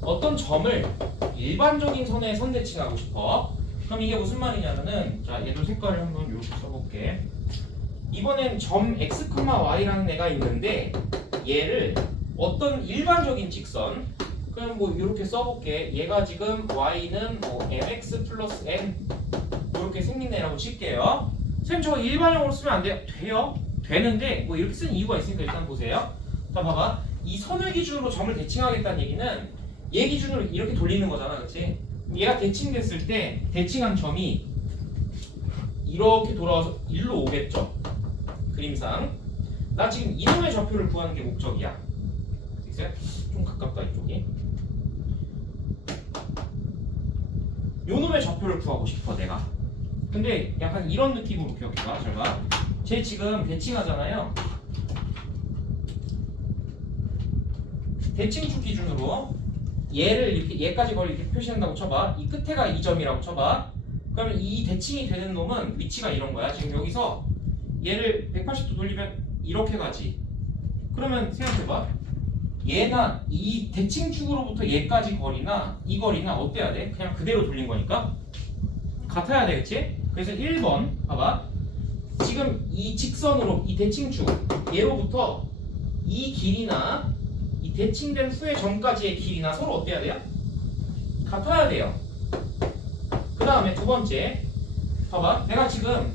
어떤 점을 일반적인 선에 선대칭하고 싶어. 그럼 이게 무슨 말이냐면은 자, 얘도 색깔을 한번 이렇게 써볼게. 이번엔 점 x, y라는 애가 있는데 얘를 어떤 일반적인 직선 그럼 뭐 이렇게 써볼게. 얘가 지금 y는 뭐 mx 플러스 n 이렇게 생긴 애라고 칠게요. 선생님 저거 일반형으로 쓰면 안 돼요? 돼요? 되는데 뭐 이렇게 쓴 이유가 있으니까 일단 보세요. 자 봐봐. 이 선을 기준으로 점을 대칭하겠다는 얘기는 얘 기준으로 이렇게 돌리는 거잖아. 그치? 얘가 대칭됐을 때 대칭한 점이 이렇게 돌아와서 일로 오겠죠. 그림상. 나 지금 이놈의 좌표를 구하는 게 목적이야. 됐어요? 좀 가깝다 이쪽이. 요놈의 좌표를 구하고 싶어 내가. 근데 약간 이런 느낌으로 기억해봐. 잘 봐. 쟤 지금 대칭하잖아요. 대칭축 기준으로 얘를 이렇게 얘까지 걸 이렇게 표시한다고 쳐봐. 이 끝에가 이 점이라고 쳐봐. 그러면 이 대칭이 되는 놈은 위치가 이런 거야. 지금 여기서 얘를 180도 돌리면 이렇게 가지. 그러면 생각해봐. 얘나 이 대칭축으로부터 얘까지 거리나 이 거리나 어때야 돼? 그냥 그대로 돌린 거니까 같아야 되겠지? 그래서 1번 봐봐. 지금 이 직선으로 이 대칭축 얘로부터 이 길이나 이 대칭된 후의 점까지의 길이나 서로 어때야 돼요? 같아야 돼요. 그 다음에 두 번째 봐봐. 내가 지금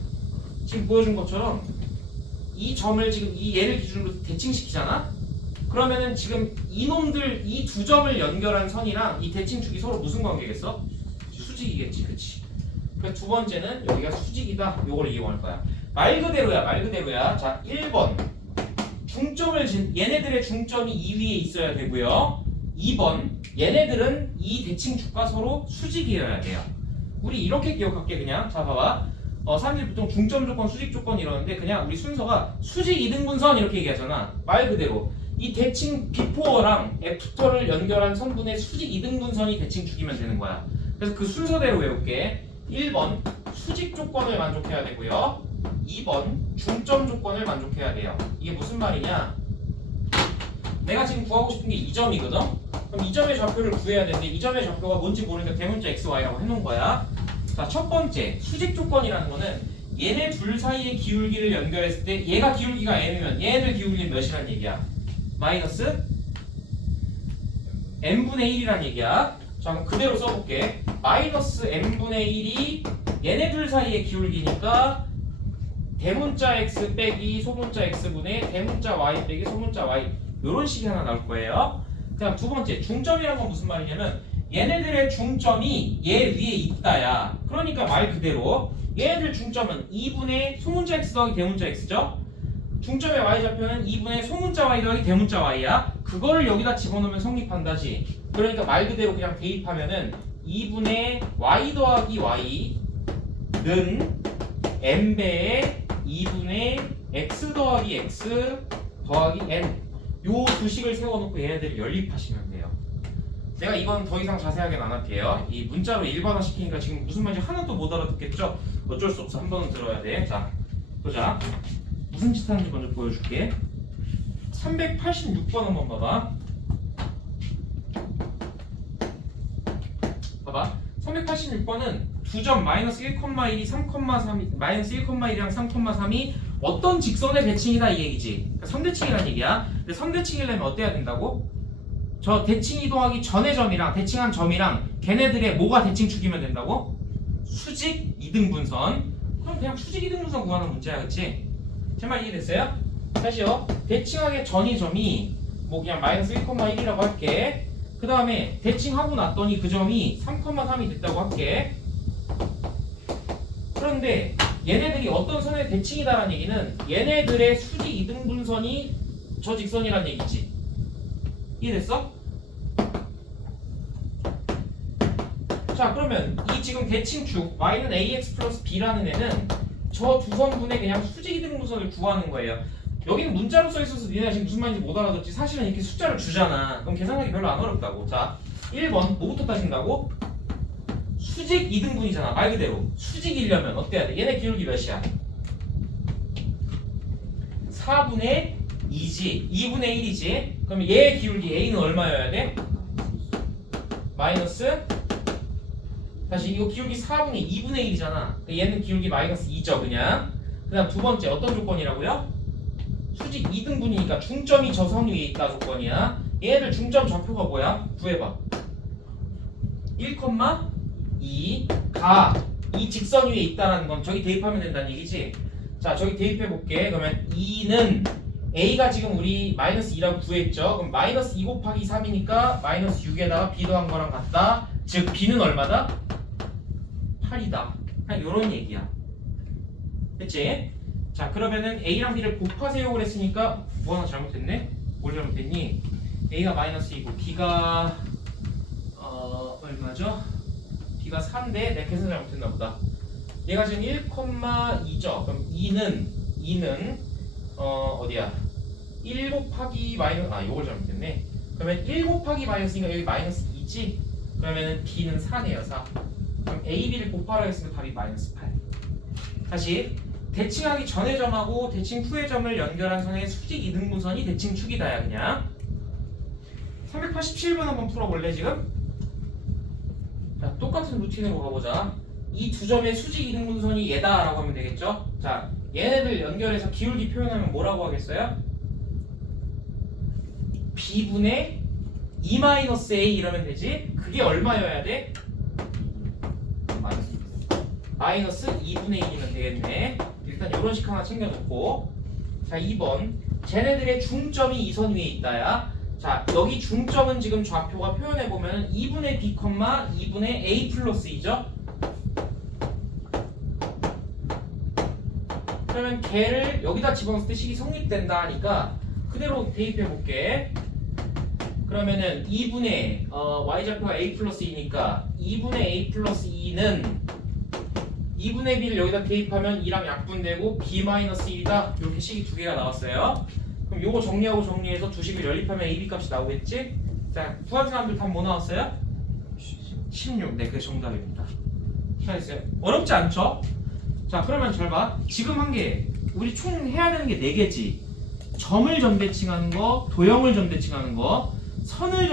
보여준 것처럼 이 점을 지금 이 얘를 기준으로 대칭시키잖아? 그러면은 지금 이놈들 이 두 점을 연결한 선이랑 이 대칭축이 서로 무슨 관계겠어? 수직이겠지, 그치? 그래서 두 번째는 여기가 수직이다. 요걸 이용할 거야. 말 그대로야, 말 그대로야. 자, 1번 얘네들의 중점이 이 위에 있어야 되고요. 2번 얘네들은 이 대칭축과 서로 수직이어야 돼요. 우리 이렇게 기억할게 그냥. 자, 봐봐. 사람들이 보통 중점 조건, 수직 조건 이러는데 그냥 우리 순서가 수직 이등분선 이렇게 얘기하잖아. 말 그대로 이 대칭 비포어랑 애프터를 연결한 선분의 수직 이등분선이 대칭축이면 되는 거야. 그래서 그 순서대로 외울게. 1번 수직 조건을 만족해야 되고요. 2번 중점 조건을 만족해야 돼요. 이게 무슨 말이냐? 내가 지금 구하고 싶은 게 이 점이거든? 그럼 이 점의 좌표를 구해야 되는데 이 점의 좌표가 뭔지 모르니까 대문자 xy라고 해놓은 거야. 자, 첫 번째 수직 조건이라는 거는 얘네 둘 사이의 기울기를 연결했을 때 얘가 기울기가 m이면 얘네들 기울기는 몇이란 얘기야? 마이너스 n분의 1이란 얘기야. 자, 그럼 그대로 써볼게. 마이너스 n분의 1이 얘네 둘 사이의 기울기니까 대문자 x 빼기 소문자 x분의 대문자 y 빼기 소문자 y 이런 식이 하나 나올 거예요. 그다음 두 번째 중점이란 건 무슨 말이냐면 얘네들의 중점이 얘 위에 있다야. 그러니까 말 그대로 얘네들 중점은 2분의 소문자 x 더하기 대문자 x죠. 중점의 y좌표는 2분의 소문자 y 더하기 대문자 y야. 그거를 여기다 집어넣으면 성립한다지. 그러니까 말 그대로 그냥 대입하면은 2분의 y 더하기 y는 n배의 2분의 x 더하기 x 더하기 n 요 두 식을 세워놓고 얘네들을 연립하시면 돼요. 내가 이건 더 이상 자세하게는 안 할게요. 이 문자로 일반화 시키니까 지금 무슨 말인지 하나도 못 알아듣겠죠? 어쩔 수 없어. 한 번은 들어야 돼. 자, 보자. 무슨 짓 하는지 먼저 보여줄게. 386번 한번 봐봐. 봐봐. 386번은 두 점 마이너스 1,1이 3,3이 마이너스 1,1이랑 3,3이 어떤 직선의 대칭이다 이 얘기지. 그러니까 선대칭이란 얘기야. 근데 선대칭이려면 어때야 된다고? 저 대칭 이동하기 전의 점이랑 대칭한 점이랑 걔네들의 뭐가 대칭축이면 된다고? 수직 이등분선. 그럼 그냥 수직 이등분선 구하는 문제야, 그치? 제 말 이해됐어요? 다시요. 대칭하기 전이 점이 뭐 그냥 마이너스 1,1이라고 할게. 그 다음에 대칭하고 났더니 그 점이 3,3이 됐다고 할게. 그런데 얘네들이 어떤 선의 대칭이다라는 얘기는 얘네들의 수직 이등분선이 저 직선이란 얘기지. 이해됐어? 자, 그러면 이 지금 대칭축 y는 ax 플러스 b라는 애는 저 두 선분의 그냥 수직 이등분선을 구하는 거예요. 여기는 문자로 써있어서 니네가 지금 무슨 말인지 못 알아듣지. 사실은 이렇게 숫자를 주잖아. 그럼 계산하기 별로 안 어렵다고. 자, 1번 뭐부터 따진다고? 수직 이등분이잖아. 말 그대로 수직이려면 어때야 돼? 얘네 기울기 몇이야? 4분의 2지 2분의 1이지. 그럼 얘의 기울기 a는 얼마여야 돼? 마이너스 다시 이거 기울기 4분의 2분의 1이잖아. 얘는 기울기 마이너스 2죠 그냥. 그 다음 두 번째 어떤 조건이라고요? 수직 2등분이니까 중점이 저 선 위에 있다 조건이야. 얘네들 중점 좌표가 뭐야? 구해봐. 1,2가 이 직선 위에 있다는 건 저기 대입하면 된다는 얘기지. 자, 저기 대입해 볼게. 그러면 2는 a가 지금 우리 마이너스 2라고 구했죠. 그럼 마이너스 2 곱하기 3이니까 마이너스 6에다가 b 더한 거랑 같다. 즉 b는 얼마다? 8이다. 그냥 요런 얘기야. 됐지? 자, 그러면은 a랑 b를 곱하세요 그랬으니까 뭐 하나 잘못했네? 뭘 잘못했니? a가 마이너스 2고 b가 얼마죠? b가 4인데 내가 계산 잘못했나 보다. 얘가 지금 1,2죠. 그럼 2는 어디야? 1 곱하기 마이너스 요걸 잘못했네. 그러면 1 곱하기 마이너스니까 여기 마이너스 2지? 그러면은 b는 4네요. 4. 그럼 A, B를 곱하라 했으니까 답이 마이너스 8. 다시 대칭하기 전의 점하고 대칭 후의 점을 연결한 선의 수직 이등분선이 대칭축이다야 그냥. 387번 한번 풀어볼래 지금? 자, 똑같은 루틴으로 가보자. 이 두 점의 수직 이등분선이 얘다라고 하면 되겠죠? 자, 얘네들 연결해서 기울기 표현하면 뭐라고 하겠어요? B분의 2-A 이러면 되지? 그게 얼마여야 돼? 마이너스 2분의 1이면 되겠네. 일단 이런 식 하나 챙겨놓고. 자, 2번 쟤네들의 중점이 이 선 위에 있다야. 자, 여기 중점은 지금 좌표가 표현해보면 2분의 B, 2분의 A 플러스 2죠? 그러면 걔를 여기다 집어넣을 때 식이 성립된다 하니까 그대로 대입해볼게. 그러면은 2분의 y좌표가 A 플러스 2니까 2분의 A 플러스 2는 2분의 B를 여기다 대입하면 2랑 약분되고 B 마이너스 1이다. 이렇게 식이 두 개가 나왔어요. 그럼 요거 정리하고 정리해서 두 식을 연립하면 AB 값이 나오겠지? 자, 구한 사람들 답 뭐 나왔어요? 16. 네, 그게 정답입니다. 잘했어요. 어렵지 않죠? 자, 그러면 잘 봐. 지금 한 게 우리 총 해야 되는 게 4개지. 점을 점대칭하는 거, 도형을 점대칭하는 거, 선을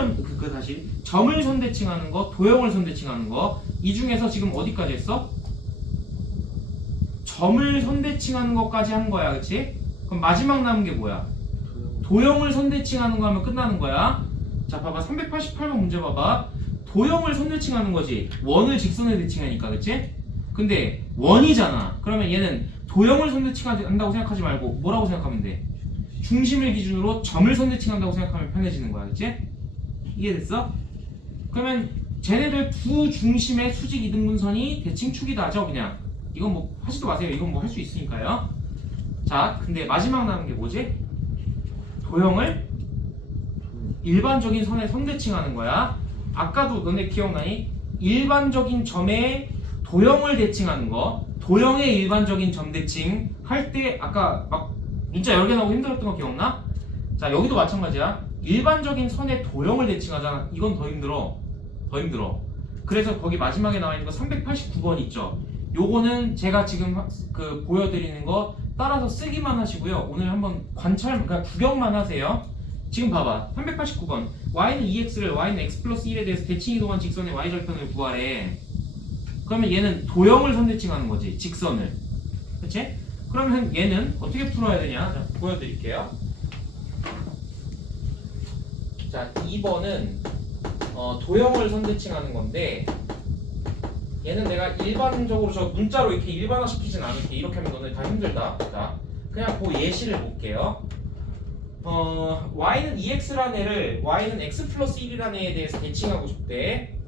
다시 점을 선대칭하는 거, 도형을 선대칭하는 거. 이 중에서 지금 어디까지 했어? 점을 선대칭하는 것까지 한 거야, 그치? 그럼 마지막 남은 게 뭐야? 도형을 선대칭하는 거 하면 끝나는 거야. 자, 봐봐. 388번 문제 봐봐. 도형을 선대칭하는 거지. 원을 직선에 대칭하니까, 그치? 근데 원이잖아. 그러면 얘는 도형을 선대칭한다고 생각하지 말고 뭐라고 생각하면 돼? 중심을 기준으로 점을 선대칭한다고 생각하면 편해지는 거야, 그치? 이해됐어? 그러면 쟤네들 두 중심의 수직 이등분선이 대칭축이다 하죠, 그냥. 이건 뭐 하지도 마세요. 이건 뭐 할 수 있으니까요. 자, 근데 마지막 남은 게 뭐지? 도형을 일반적인 선에 선대칭하는 거야. 아까도 너네 기억나니? 일반적인 점에 도형을 대칭하는 거, 도형의 일반적인 점 대칭 할 때 아까 막 문자 여러 개 나오고 힘들었던 거 기억나? 자, 여기도 마찬가지야. 일반적인 선에 도형을 대칭하잖아. 이건 더 힘들어. 더 힘들어. 그래서 거기 마지막에 나와 있는 거 389번 있죠. 요거는 제가 지금 보여드리는 거 따라서 쓰기만 하시고요. 오늘 한번 그러니까 구경만 하세요. 지금 봐봐. 389번. y는 2x를 y는 x 플러스 1에 대해서 대칭 이동한 직선의 y절편을 구하래. 그러면 얘는 도형을 선대칭하는 거지. 직선을. 그치? 그러면 얘는 어떻게 풀어야 되냐? 자, 보여드릴게요. 자, 2번은 도형을 선대칭하는 건데 얘는 내가 일반적으로 저 문자로 이렇게 일반화 시키진 않을게. 이렇게 하면 너네 다 힘들다. 자, 그냥 그 예시를 볼게요. y는 2x라는 애를 y는 x 플러스 1이라는 애에 대해서 대칭하고 싶대.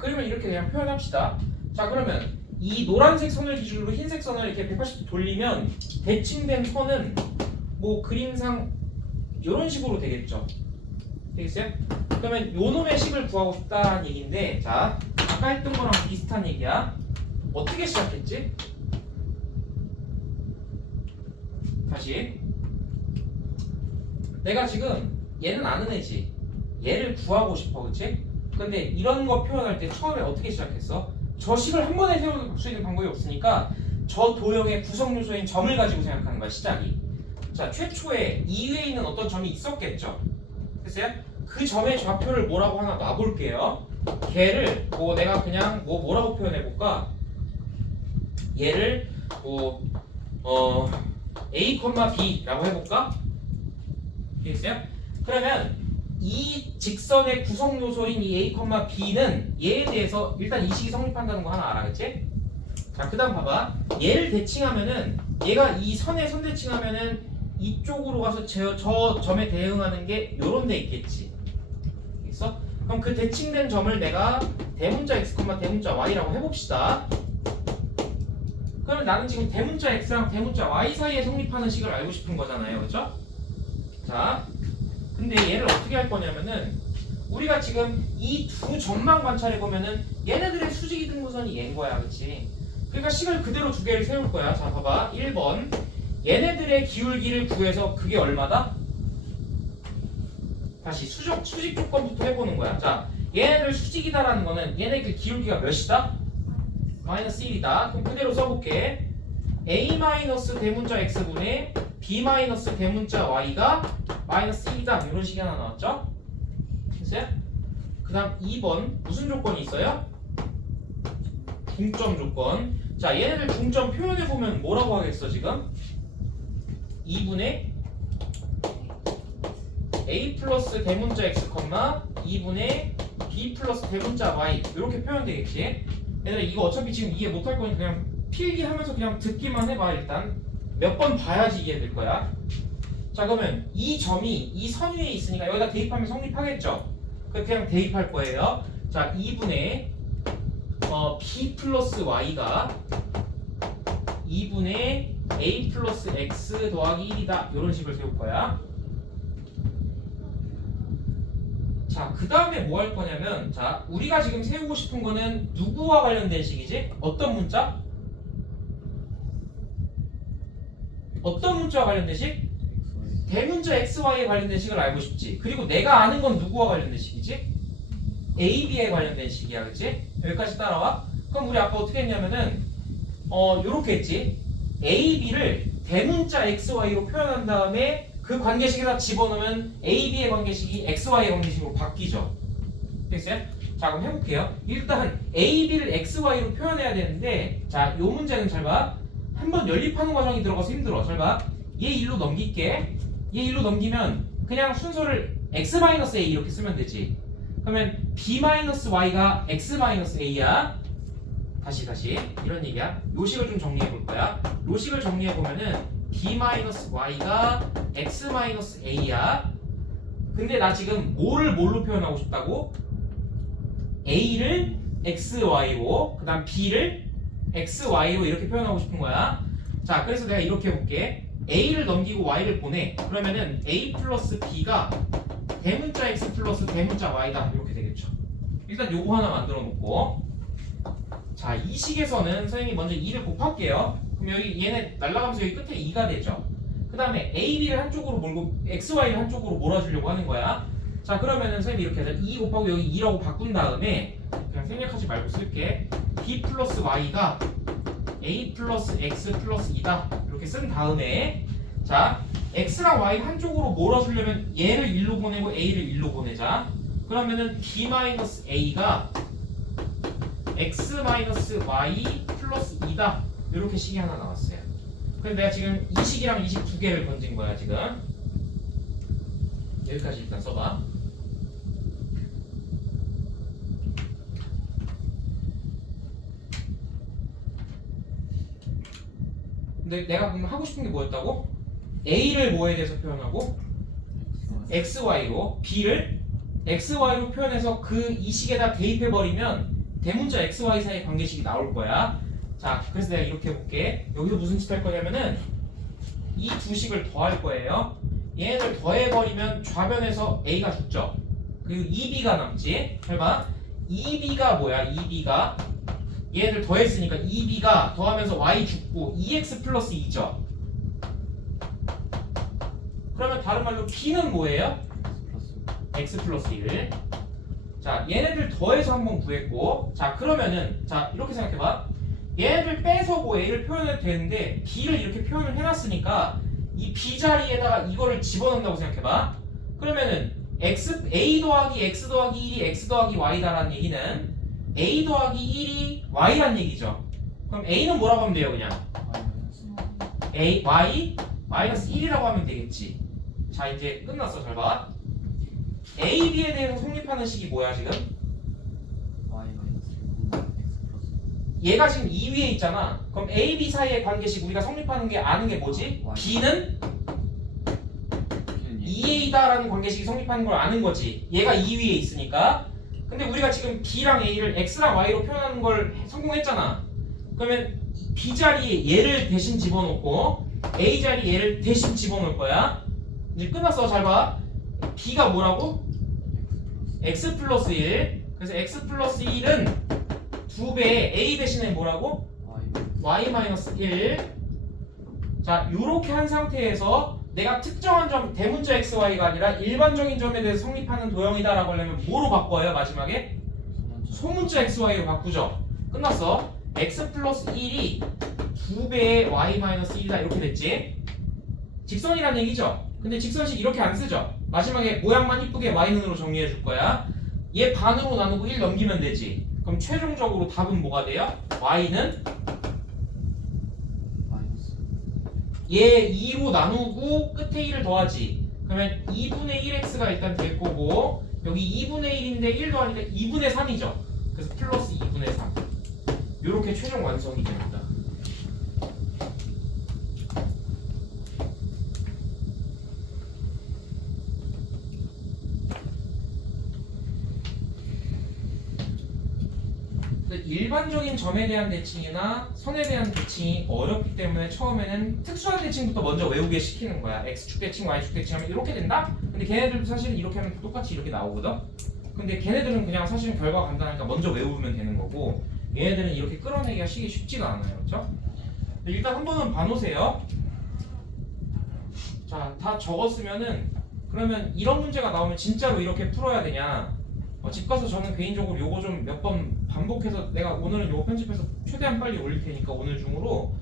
그러면 이렇게 그냥 표현합시다. 자, 그러면 이 노란색 선을 기준으로 흰색 선을 이렇게 180도 돌리면 대칭된 선은 뭐 그림상 이런 식으로 되겠죠. 되겠어요? 그러면 요 놈의 식을 구하고 싶다는 얘기인데, 자, 아까 했던 거랑 비슷한 얘기야. 어떻게 시작했지? 다시. 내가 지금 얘는 아는 애지. 얘를 구하고 싶어, 그치? 근데 이런 거 표현할 때 처음에 어떻게 시작했어? 저 식을 한 번에 세울 수 있는 방법이 없으니까 저 도형의 구성 요소인 점을 가지고 생각하는 거야, 시작이. 자, 최초에 이 위에 있는 어떤 점이 있었겠죠. 됐어요? 그 점의 좌표를 뭐라고 하나 놔볼게요. 걔를 뭐 내가 그냥 뭐라고 표현해볼까? 얘를 A, B라고 해볼까? 됐어요? 그러면 이 직선의 구성 요소인 이 A, B는 얘에 대해서 일단 이 식이 성립한다는 거 하나 알아, 그치? 자, 그 다음 봐봐. 얘를 대칭하면은 얘가 이 선에 선대칭하면은 이쪽으로 가서 저 점에 대응하는 게 요런 데 있겠지. 있어? 그럼 그 대칭된 점을 내가 대문자 x, 대문자 y라고 해봅시다. 그러면 나는 지금 대문자 x랑 대문자 y 사이에 성립하는 식을 알고 싶은 거잖아요, 그렇죠? 자, 근데 얘를 어떻게 할 거냐면은 우리가 지금 이 두 점만 관찰해 보면은 얘네들의 수직 이등분선이 얘인 거야, 그렇지? 그러니까 식을 그대로 두 개를 세울 거야. 자, 봐봐. 1번 얘네들의 기울기를 구해서 그게 얼마다? 다시 수직 조건부터 해보는 거야. 자, 얘네들 수직이다라는 거는 얘네들 기울기가 몇이다? 마이너스 1이다. 그럼 그대로 써볼게. a 마이너스 대문자 x분의 b 마이너스 대문자 y가 마이너스 1이다. 이런 식이 하나 나왔죠? 됐어요? 그 다음 2번 무슨 조건이 있어요? 중점 조건. 자, 얘네들 중점 표현해보면 뭐라고 하겠어 지금? 2분의 a 플러스 대문자 x, 2분의 b 플러스 대문자 y 이렇게 표현되겠지? 얘들아 이거 어차피 지금 이해 못할 거니까 그냥 필기하면서 그냥 듣기만 해봐. 일단 몇 번 봐야지 이해될 거야. 자, 그러면 이 점이 이 선 위에 있으니까 여기다 대입하면 성립하겠죠? 그냥 대입할 거예요. 자, 2분의 b 플러스 y가 2분의 a 플러스 x 더하기 1이다. 이런 식을 세울 거야. 자, 그 다음에 뭐 할 거냐면, 자, 우리가 지금 세우고 싶은 거는 누구와 관련된 식이지? 어떤 문자? 어떤 문자와 관련된 식? 대문자 xy에 관련된 식을 알고 싶지. 그리고 내가 아는 건 누구와 관련된 식이지? a, b에 관련된 식이야, 그치? 여기까지 따라와. 그럼 우리 아까 어떻게 했냐면은 요렇게 했지. a, b를 대문자 xy로 표현한 다음에 그 관계식에다 집어넣으면 a, b의 관계식이 xy의 관계식으로 바뀌죠. 됐어요? 자, 그럼 해볼게요. 일단 a, b를 xy로 표현해야 되는데, 자, 요 문제는 잘 봐. 한번 연립하는 과정이 들어가서 힘들어. 잘 봐. 얘 일로 넘길게. 얘 일로 넘기면 그냥 순서를 x-a 이렇게 쓰면 되지. 그러면 b-y가 x-a야. 다시 이런 얘기야. 요식을 좀 정리해 볼 거야. 요식을 정리해 보면은 b-y가 x-a야. 근데 나 지금 뭐를 뭘로 표현하고 싶다고? a를 xy로, 그 다음 b를 xy로 이렇게 표현하고 싶은 거야. 자, 그래서 내가 이렇게 해볼게. a를 넘기고 y를 보내. 그러면은 a 플러스 b가 대문자 x 플러스 대문자 y다. 이렇게 되겠죠. 일단 요거 하나 만들어 놓고, 자, 이 식에서는 선생님이 먼저 2를 곱할게요. 그럼 여기 얘네 날라가면서 여기 끝에 2가 되죠. 그 다음에 a, b를 한쪽으로 몰고 xy를 한쪽으로 몰아주려고 하는 거야. 자, 그러면은 선생님이 이렇게 해서 2 곱하고 여기 2라고 바꾼 다음에 그냥 생략하지 말고 쓸게. b 플러스 y가 a 플러스 x 플러스 2다. 이렇게 쓴 다음에, 자, x랑 y 한쪽으로 몰아주려면 얘를 1로 보내고 a를 1로 보내자. 그러면은 b 마이너스 a가 x 마이너스 y 플러스 2다. 이렇게 식이 하나 나왔어요. 그래서 내가 지금 이 식이랑 이 식 두 개를 건진 거야 지금. 여기까지 일단 써봐. 근데 내가 그럼 하고 싶은 게 뭐였다고? a를 뭐에 대해서 표현하고 xy로, b를 xy로 표현해서 그 이 식에다 대입해버리면 대문자 xy 사이의 관계식이 나올 거야. 자, 그래서 내가 이렇게 해볼게. 여기서 무슨 짓 할 거냐면은 이 두 식을 더할 거예요. 얘네들 더해버리면 좌변에서 a가 죽죠. 그리고 2b가 남지. 잘 봐. 2b가 뭐야? 2b가 얘네들 더했으니까 2b가 더하면서 y 죽고 2x 플러스 2죠. 그러면 다른 말로 b는 뭐예요? x 플러스 1. 자, 얘네들 더해서 한번 구했고, 자, 그러면은, 자, 이렇게 생각해봐. 얘네들 빼서 뭐 a를 표현해도 되는데 b를 이렇게 표현을 해놨으니까 이 b 자리에다가 이거를 집어넣는다고 생각해봐. 그러면은 a 더하기 x 더하기 1이 x 더하기 y다라는 얘기는 a 더하기 1이 y란 얘기죠. 그럼 a는 뭐라고 하면 돼요? 그냥 y 마이너스 1이라고 하면 되겠지. 자, 이제 끝났어. 잘 봐. a, b에 대해서 성립하는 식이 뭐야 지금? 얘가 지금 2 위에 있잖아. 그럼 a, b 사이의 관계식 우리가 성립하는 게 아는 게 뭐지? b는 2a다라는 관계식이 성립하는 걸 아는 거지. 얘가 2 위에 있으니까. 근데 우리가 지금 b랑 a를 x랑 y로 표현하는 걸 성공했잖아. 그러면 b 자리에 얘를 대신 집어넣고 a 자리에 얘를 대신 집어넣을 거야. 이제 끝났어. 잘 봐. b가 뭐라고? x 플러스 1. 그래서 x 플러스 1은 2배의 a 대신에 뭐라고? y 마이너스 1. 자, 요렇게 한 상태에서 내가 특정한 점, 대문자 xy가 아니라 일반적인 점에 대해서 성립하는 도형이다라고 하려면 뭐로 바꿔요? 마지막에 소문자 xy로 바꾸죠. 끝났어. x 플러스 1이 2배의 y 마이너스 1이다 이렇게 됐지. 직선이라는 얘기죠. 근데 직선식 이렇게 안 쓰죠. 마지막에 모양만 이쁘게 y는으로 정리해 줄 거야. 얘 반으로 나누고 1 넘기면 되지. 그럼 최종적으로 답은 뭐가 돼요? y는 얘 2로 나누고 끝에 1을 더하지. 그러면 2분의 1x가 일단 될 거고 여기 2분의 1인데 1 더하니까 2분의 3이죠. 그래서 플러스 2분의 3. 요렇게 최종 완성이 됩니다. 일반적인 점에 대한 대칭이나 선에 대한 대칭이 어렵기 때문에 처음에는 특수한 대칭부터 먼저 외우게 시키는 거야. X축 대칭, Y축 대칭 하면 이렇게 된다? 근데 걔네들도 사실은 이렇게 하면 똑같이 이렇게 나오거든? 근데 걔네들은 그냥 사실은 결과가 간단하니까 먼저 외우면 되는 거고 얘네들은 이렇게 끌어내기가 쉽지가 않아요. 그렇죠? 일단 한 번은 봐놓으세요. 자, 다 적었으면은 그러면 이런 문제가 나오면 진짜로 이렇게 풀어야 되냐? 집 가서 저는 개인적으로 요거 좀 몇 번 반복해서 내가 오늘은 요거 편집해서 최대한 빨리 올릴 테니까 오늘 중으로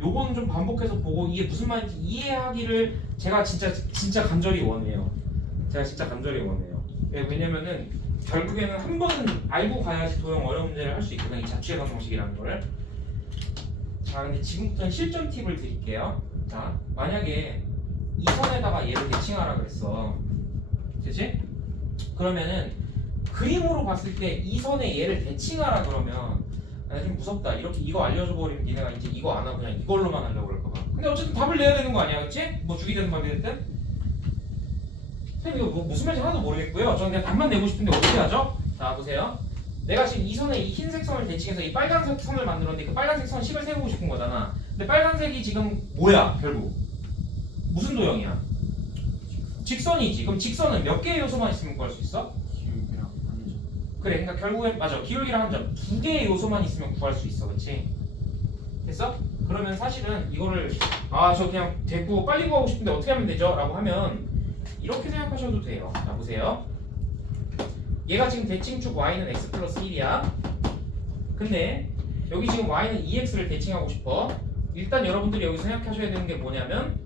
요거는 좀 반복해서 보고 이게 무슨 말인지 이해하기를 제가 진짜 간절히 원해요. 제가 진짜 간절히 원해요. 왜냐면은 결국에는 한 번은 알고 가야지 도형 어려운 문제를 할 수 있거든. 이 자취예방 방식이라는 거를. 자, 근데 지금부터는 실전 팁을 드릴게요. 자, 만약에 이 선에다가 얘를 대칭하라 그랬어. 그치? 그러면은 그림으로 봤을 때 이 선에 얘를 대칭하라 그러면 좀 무섭다. 이렇게 이거 알려줘 버리면 니네가 이제 이거 안 하고 그냥 이걸로만 하려고 그럴까 봐. 근데 어쨌든 답을 내야 되는 거 아니야, 그렇지? 뭐 주기 되든 답이 됐든. 선생님 이거 뭐 무슨 말인지 하나도 모르겠고요. 저는 그냥 답만 내고 싶은데 어떻게 하죠? 자, 보세요. 내가 지금 이 선에 이 흰색 선을 대칭해서 이 빨간색 선을 만들었는데 그 빨간색 선 식을 세우고 싶은 거잖아. 근데 빨간색이 지금 뭐야, 결국? 무슨 도형이야? 직선이지. 그럼 직선은 몇 개의 요소만 있으면 구할 수 있어? 그래, 그러니까 결국엔 맞아. 기울기랑 한 점, 2개의 요소만 있으면 구할 수 있어, 그렇지? 됐어? 그러면 사실은 이거를 저 그냥 대구 빨리 구하고 싶은데 어떻게 하면 되죠? 라고 하면 이렇게 생각하셔도 돼요. 자, 보세요. 얘가 지금 대칭축 y는 x 플러스 1이야. 근데 여기 지금 y는 2x를 대칭하고 싶어. 일단 여러분들이 여기서 생각하셔야 되는 게 뭐냐면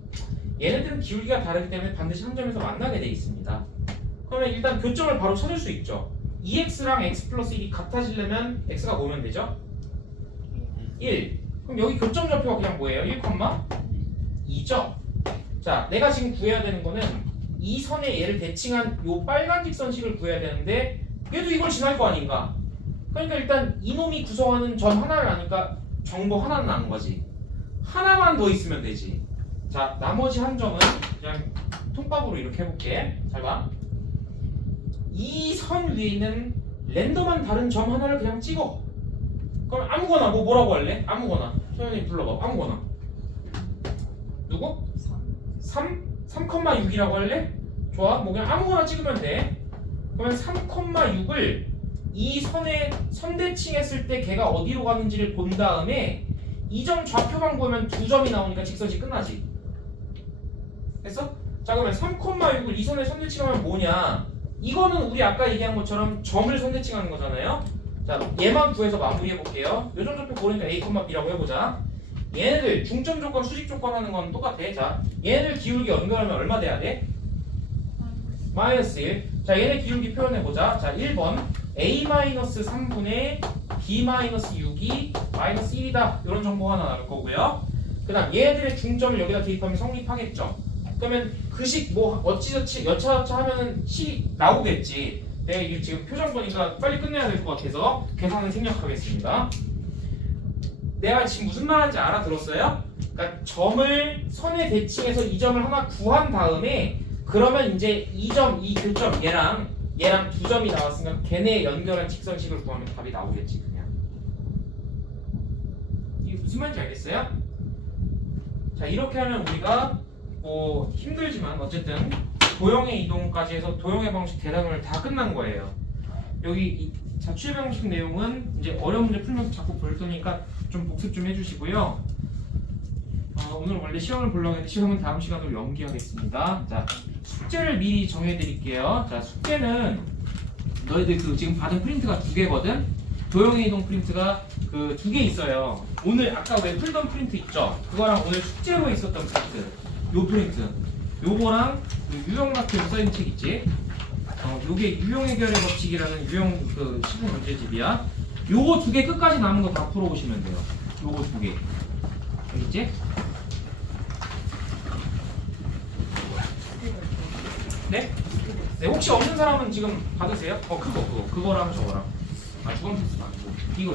얘네들은 기울기가 다르기 때문에 반드시 한 점에서 만나게 돼 있습니다. 그러면 일단 교점을 바로 찾을 수 있죠. 2x랑 x 플러스 1이 같아지려면 x가 뭐면 되죠? 1. 그럼 여기 교점 좌표가 그냥 뭐예요? 1,2죠? 자, 내가 지금 구해야 되는 거는 이 선에 얘를 대칭한 요 빨간 직선식을 구해야 되는데 얘도 이걸 지날 거 아닌가? 그러니까 일단 이놈이 구성하는 점 하나를 아니까 정보 하나는 아는 거지. 하나만 더 있으면 되지. 자, 나머지 한 점은 그냥 통밥으로 이렇게 해볼게. 잘 봐. 이 선 위에 있는 랜덤한 다른 점 하나를 그냥 찍어. 그럼 아무거나 뭐라고 할래? 아무거나. 소연이 불러봐. 아무거나. 누구? 3? 3,6이라고 할래? 좋아. 뭐 그냥 아무거나 찍으면 돼. 그러면 3,6을 이 선에 선대칭했을 때 걔가 어디로 가는지를 본 다음에 이 점 좌표만 보면 2점이 나오니까 직선식 끝나지. 됐어? 자, 그러면 3,6을 이 선에 선대칭하면 뭐냐? 이거는 우리 아까 얘기한 것처럼 점을 선대칭하는 거잖아요. 자, 얘만 구해서 마무리해 볼게요. 요점 좌표 고르니까 a, b라고 해보자. 얘네들 중점 조건, 수직 조건 하는 건 똑같아. 자, 얘네들 기울기 연결하면 얼마 돼야 돼? 마이너스 1. 자, 얘네 기울기 표현해 보자. 자, 1번 a-3분의 b-6이 마이너스 1이다. 이런 정보 하나 나올 거고요. 그 다음 얘네들의 중점을 여기다 대입하면 성립하겠죠. 그러면 그 식 뭐 어찌저찌 여차저차 하면은 식 나오겠지. 내가 이게 지금 표정 보니까 빨리 끝내야 될 것 같아서 계산을 생략하겠습니다. 내가 지금 무슨 말하는지 알아들었어요? 그러니까 점을 선에 대칭해서 이 점을 하나 구한 다음에 그러면 이제 이 점, 이 교점 얘랑 2점이 나왔으니까 걔네 연결한 직선식을 구하면 답이 나오겠지 그냥. 이게 무슨 말인지 알겠어요? 자, 이렇게 하면 우리가 뭐 힘들지만 어쨌든 도형의 이동까지 해서 도형의 방식 대단원을 다 끝난 거예요. 여기 이 자취의 방식 내용은 이제 어려운 문제 풀면서 자꾸 볼 테니까 좀 복습 좀 해주시고요. 오늘 원래 시험을 보려고 했는데 시험은 다음 시간으로 연기하겠습니다. 자, 숙제를 미리 정해드릴게요. 자, 숙제는 너희들 그 지금 받은 프린트가 2개거든. 도형의 이동 프린트가 그 2개 있어요. 오늘 아까 왜 풀던 프린트 있죠? 그거랑 오늘 숙제로 있었던 프린트. 요 프린트. 요거랑 그 유형 마크로 써있는 책 있지? 요게 유형 해결의 법칙이라는 유형 그 시중 문제집이야. 요거 2개 끝까지 남은 거 다 풀어오시면 돼요. 요거 2개. 알겠지? 네? 네, 혹시 없는 사람은 지금 받으세요? 그거랑 저거랑. 주광 테스트 아니고 이거.